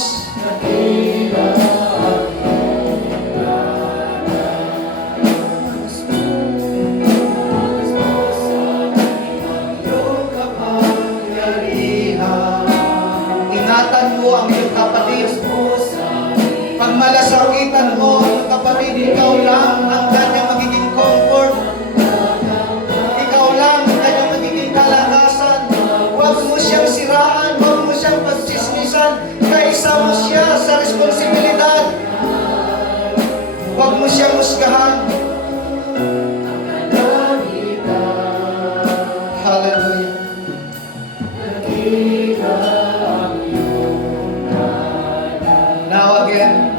Ingatan mo ang iyong kapatid. Pag malasakitan mo ang iyong kapatid, ikaw lang ang kanyang magiging comfort. Ikaw lang ang kanyang magiging kalakasan. Huwag mo siyang siraan, huwag mo siyang pagsismisan. Kaisa mo siya sa responsibilidad. Huwag mo siyang husgahan. Hallelujah. Now again,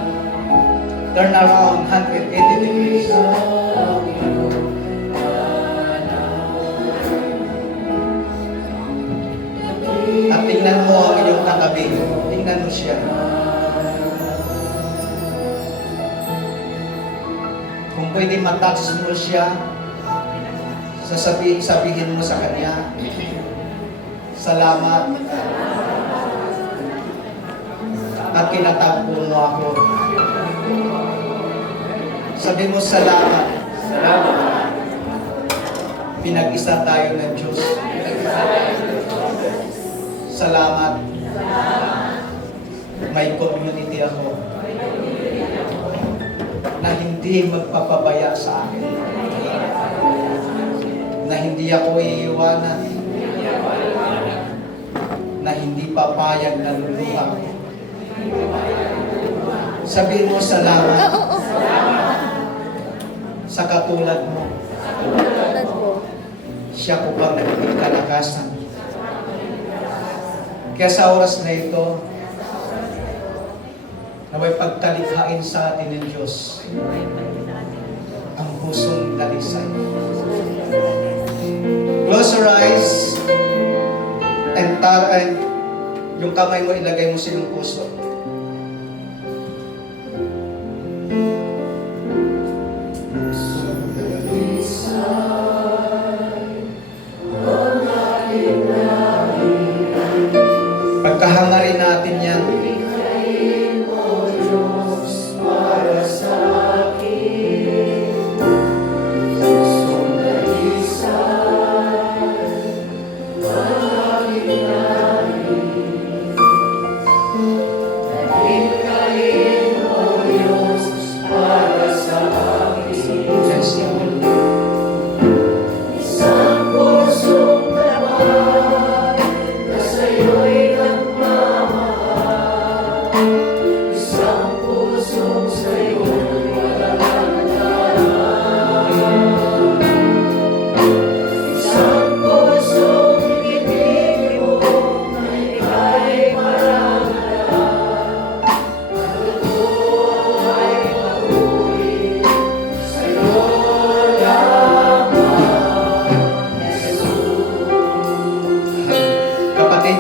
turn around 180 degrees. At tingnan mo ang iyong katabi. Tingnan mo siya. Kung pwede matouch mo siya, sabihin mo sa kanya, salamat. At kinatagpo mo ako. Sabi mo, salamat. Salamat. Pinag-isa tayo ng Diyos. Salamat. May community ako na hindi hindi magpapabaya sa akin. Na hindi ako iiwanan. Na hindi papayag na luluha. Sabihin mo salamat. Sa katulad mo. Siya ko pang naging kalakasan. Kaya sa oras na ito, naway pagtalikhain sa atin ng Diyos ang pusong dalisay. Close your eyes and yung kamay mo ilagay mo sa iyong puso. Pagkahangarin natin yan. Yes, Lord. Kapatid,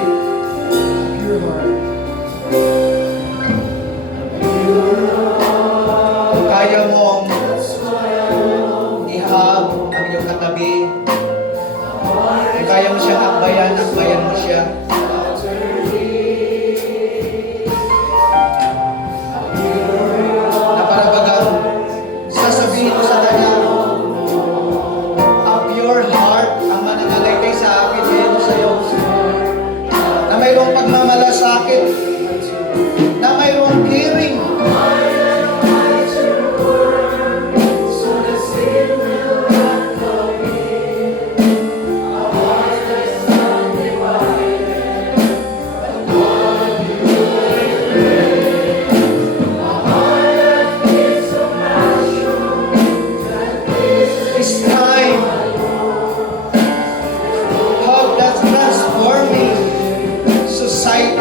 kung kaya mong ihag ang iyong katabi, kung kaya mo siyang akbayan mo siya. Na para bagang sasabihin mo sa kanya, of your heart ang manangalaytay sa akin, ngayon sa iyo. Na mayroong pagmamalasakit, na mayroong caring, this time of that transforming society.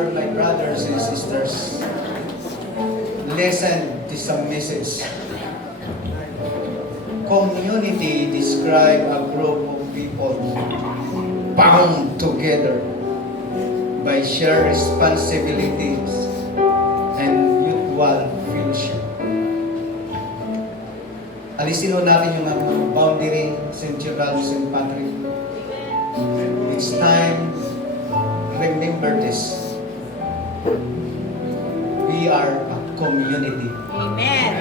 Father, my brothers and sisters, listen to some message. Community describe a group of people bound together by shared responsibilities and mutual fellowship. Alisin ho natin yung boundary, St. Gerald, St. Patrick. It's time, remember this. We are a community. Amen.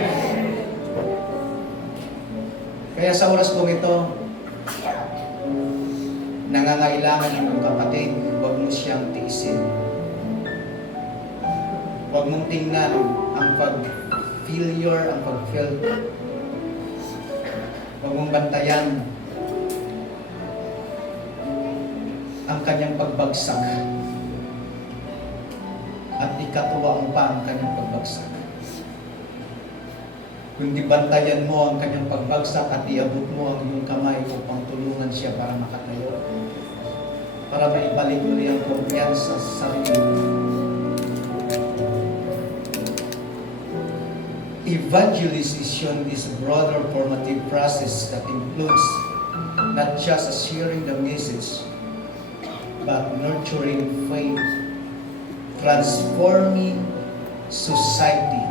Kaya sa oras kong ito, nangangailangan ng iyong kapatid, huwag mo siyang tiisin. Huwag mong tingnan ang pag-failure, ang pag-fail. Huwag mong bantayan ang kanyang pagbagsak. At ikatuwa mo pa ang kanyang pagbagsak. Kundi bantayan mo ang kanyang pagbagsak at iabot mo ang iyong kamay upang tulungan siya para makatayo. Para maibalik uli ang kumpiyansa sa sarili. Evangelization is a broader formative process that includes not just sharing the message, but nurturing faith, transforming society.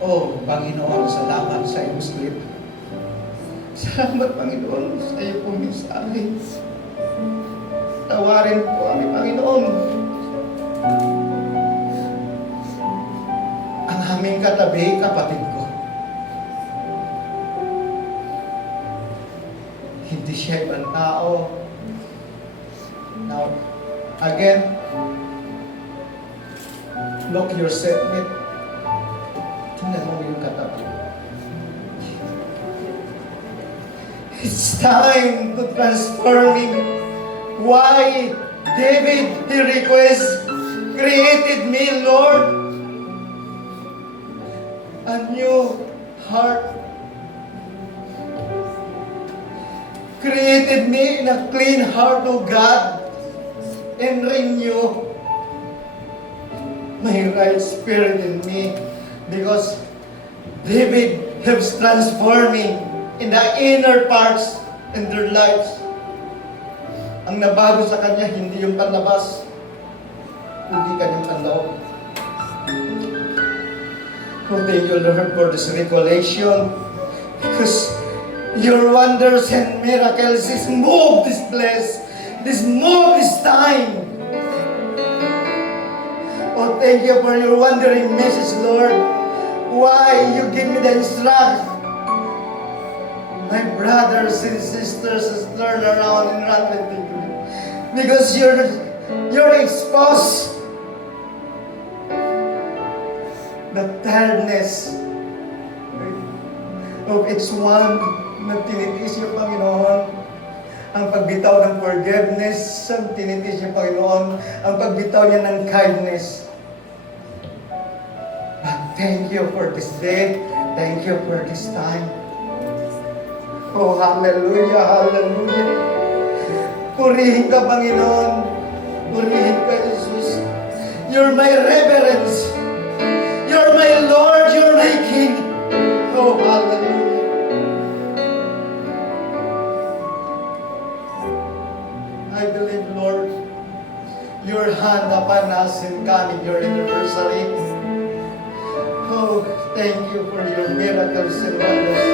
Oh, Panginoon, salamat sa iyong script. Salamat, Panginoon, sa iyong pumisahe. Tawarin po kami, Panginoon. Ang aming katabi, kapatid ko. Hindi siya ibang tao. Now, again, look yourself, mate. Tingnan mo yung katabi. It's time to transform him. Why? David, he requests, created me, Lord, a new heart. Created me in a clean heart, O God, and renew my right spirit in me. Because David has transformed me in the inner parts in their lives. Ang nabago sa kanya, hindi yung panlabas, kundi kanyang panloob. Oh, thank you, Lord, for this recollection. Because your wonders and miracles is move this place. This move this time. Oh, thank you for your wondering message, Lord. Why you give me the instruction? My brothers and sisters turn around and run with me. Because you're exposed the tiredness of each one na tinitis niyo, Panginoon. Ang pagbitaw ng forgiveness, ang tinitis niyo, Panginoon. Ang pagbitaw niya ng kindness. Thank you for this day. Thank you for this time. Oh, hallelujah, hallelujah. Purihin ka, Panginoon. Purihin ka, Jesus. You're my reverence. You're my Lord. You're my King. Oh, hallelujah. I believe, Lord, your hand upon us in coming your anniversary. Oh, thank you for your miracles and wonders.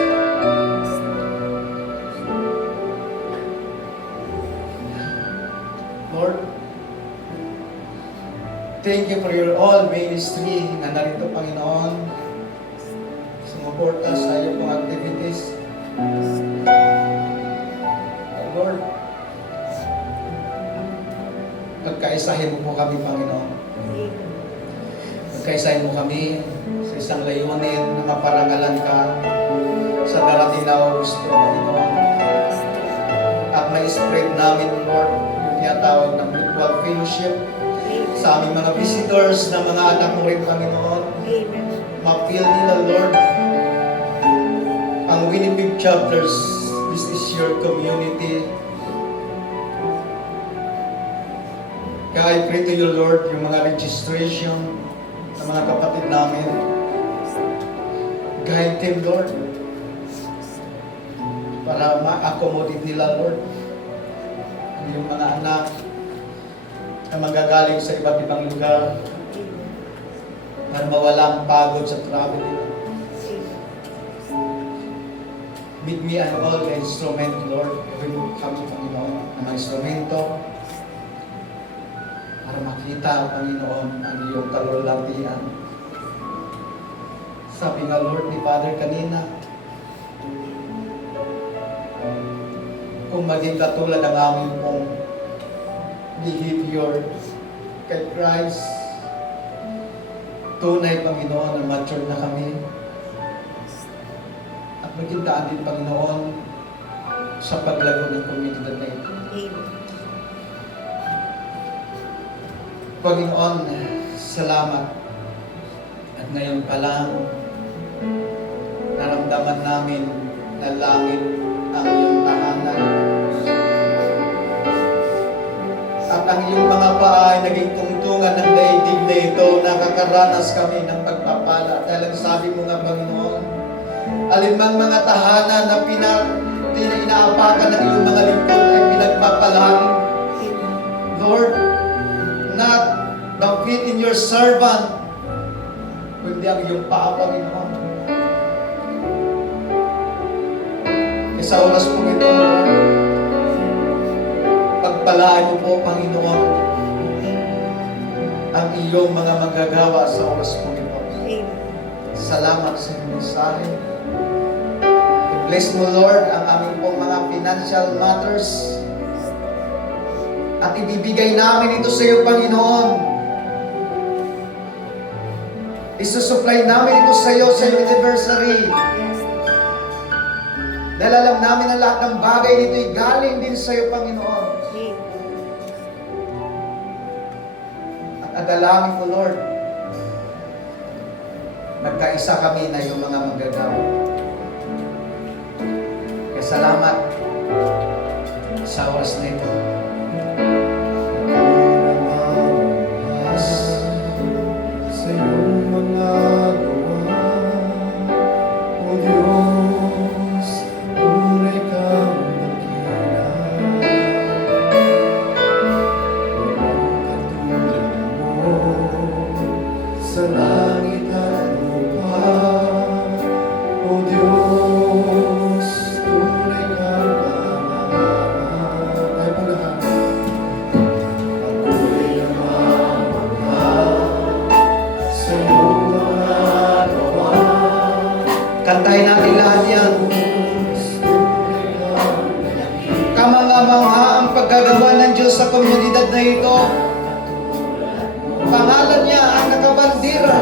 Lord, thank you for your all ministry na narito, Panginoon. Sumuporta sa iyong mga activities. Lord, pagkaisahin mo po kami, Panginoon. Pagkaisahin mo kami sa isang layunin na maparangalan ka sa darating na Augusto, Panginoon. At ma-spread namin, Lord, yung tinatawag ng mutual fellowship sa aming mga visitors na mga anak mo rin, Panginoon. Ma-feel nila, Lord, ang Winnipeg chapters. This is your community. Kaya I pray to you, Lord, yung mga registration ng mga kapatid namin. Guide them, Lord. Para ma-accommodate nila, Lord. Yung mga anak na magagaling sa iba't ibang lugar para mawala ang pagod sa travel nila. Meet me and all the instrument, Lord. Remove kami, Panginoon, ng mga instrumento para makita, Panginoon, ang iyong kalulatian. Sabi nga, Lord, ni Father kanina, kung maging katulad ang aming pong behavior kay Christ, tunay, Panginoon, na mature na kami. At maging daan din, Panginoon, sa paglago ng komunidad na ito. Panginoon, salamat. At ngayon pa lang, naramdaman namin na langit ang iyong tahanan. At ang iyong mga paa ay naging tungtungan ng daigdig na ito. Nakakaranas kami ng pagpapala. Dahil ang sabi mo nga, Panginoon, alinmang mga tahanan na inaapakan ng iyong mga lingkod ay pinagpapalaan. Lord, not the feet in your servant, kundi ang iyong paa, Panginoon. Sa oras po ito, Lord, pagpalaan mo po, Panginoon, ang iyong mga magagawa sa oras po ito. Salamat sa iyong mensahe. Bless mo, Lord, ang aming pong mga financial matters. At ibibigay namin ito sa iyo, Panginoon. Isusupply namin ito sa iyo sa anniversary. Dahil alam namin ang lahat ng bagay nito ay galing din sa iyo, Panginoon. At adalangin ko, Lord, nagkaisa kami na iyong mga magagawa. Kaya salamat sa oras na ito. Yes. Sa iyong mga gawa, O Diyos, tunay kang dakila. Walang katulad mo sa langit at lupa. O Diyos, tunay kang kamahal. Ay po lahat. Ako'y namamagha sa iyong mga gawa. Kantahin natin lahat yan. Kamangha-mangha ang paggagawa ng Diyos sa komunidad na ito. Pangalan niya ang nakabandira.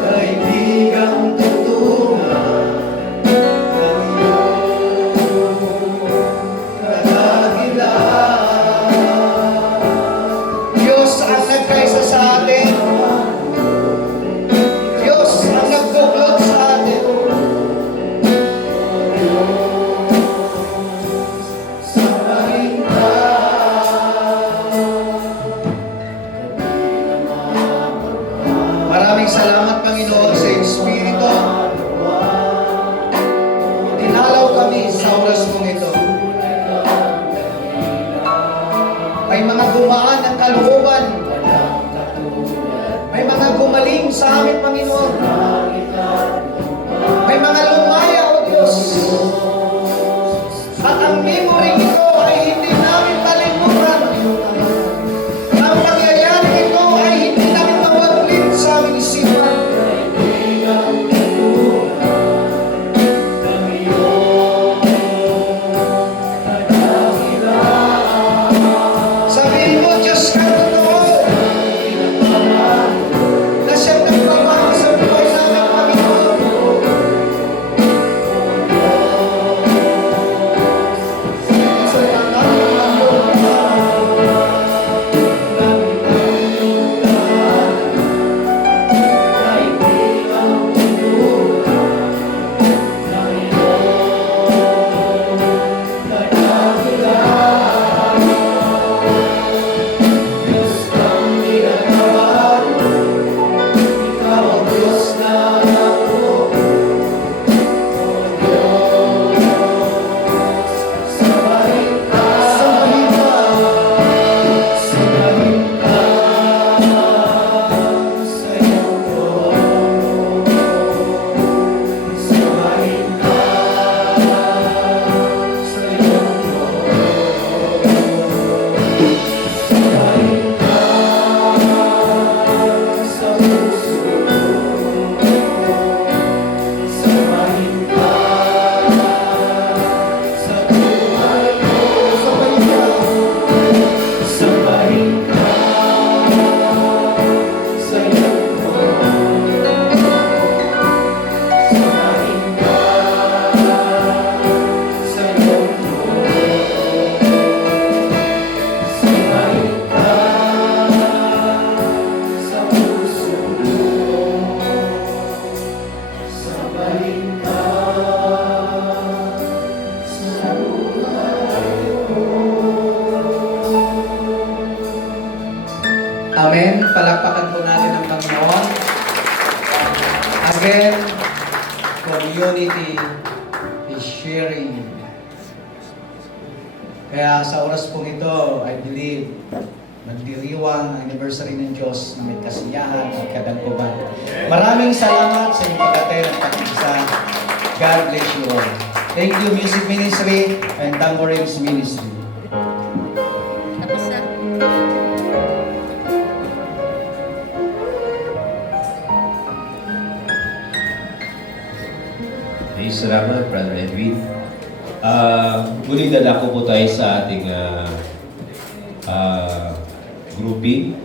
Kaibigang tutungan ng iyong kadahilan. Diyos ang nagkaisa sa atin. Diyos ang nagbuklod sa atin. Sa maraming salamat, Panginoon, sa Espiritu. Dinalaw kami sa oras mong ito. May mga gumaan ng kalooban. May mga gumaling sa amin, Panginoon. May mga lumaya, O Diyos. At ang memory ito ay hindi namin malimutan. Ang pangyayari ito ay hindi namin mawaglit sa aming isipan. Sabihin mo, Diyos ka totoo, na siyang nagbabago sa buhay namin, Panginoon. Amen. Palakpakan po natin ang Panginoon. Again, community is sharing. Kaya sa oras pong ito, I believe, nagdiriwang ang anniversary ng Diyos na may kasiyahan at kadagkuman. Maraming salamat sa inyong pag-attend at pag-isa. God bless you all. Thank you, Music Ministry and Tambourines Ministry. Salamat, Brother Edwin. Muling dadako po tayo sa ating grouping.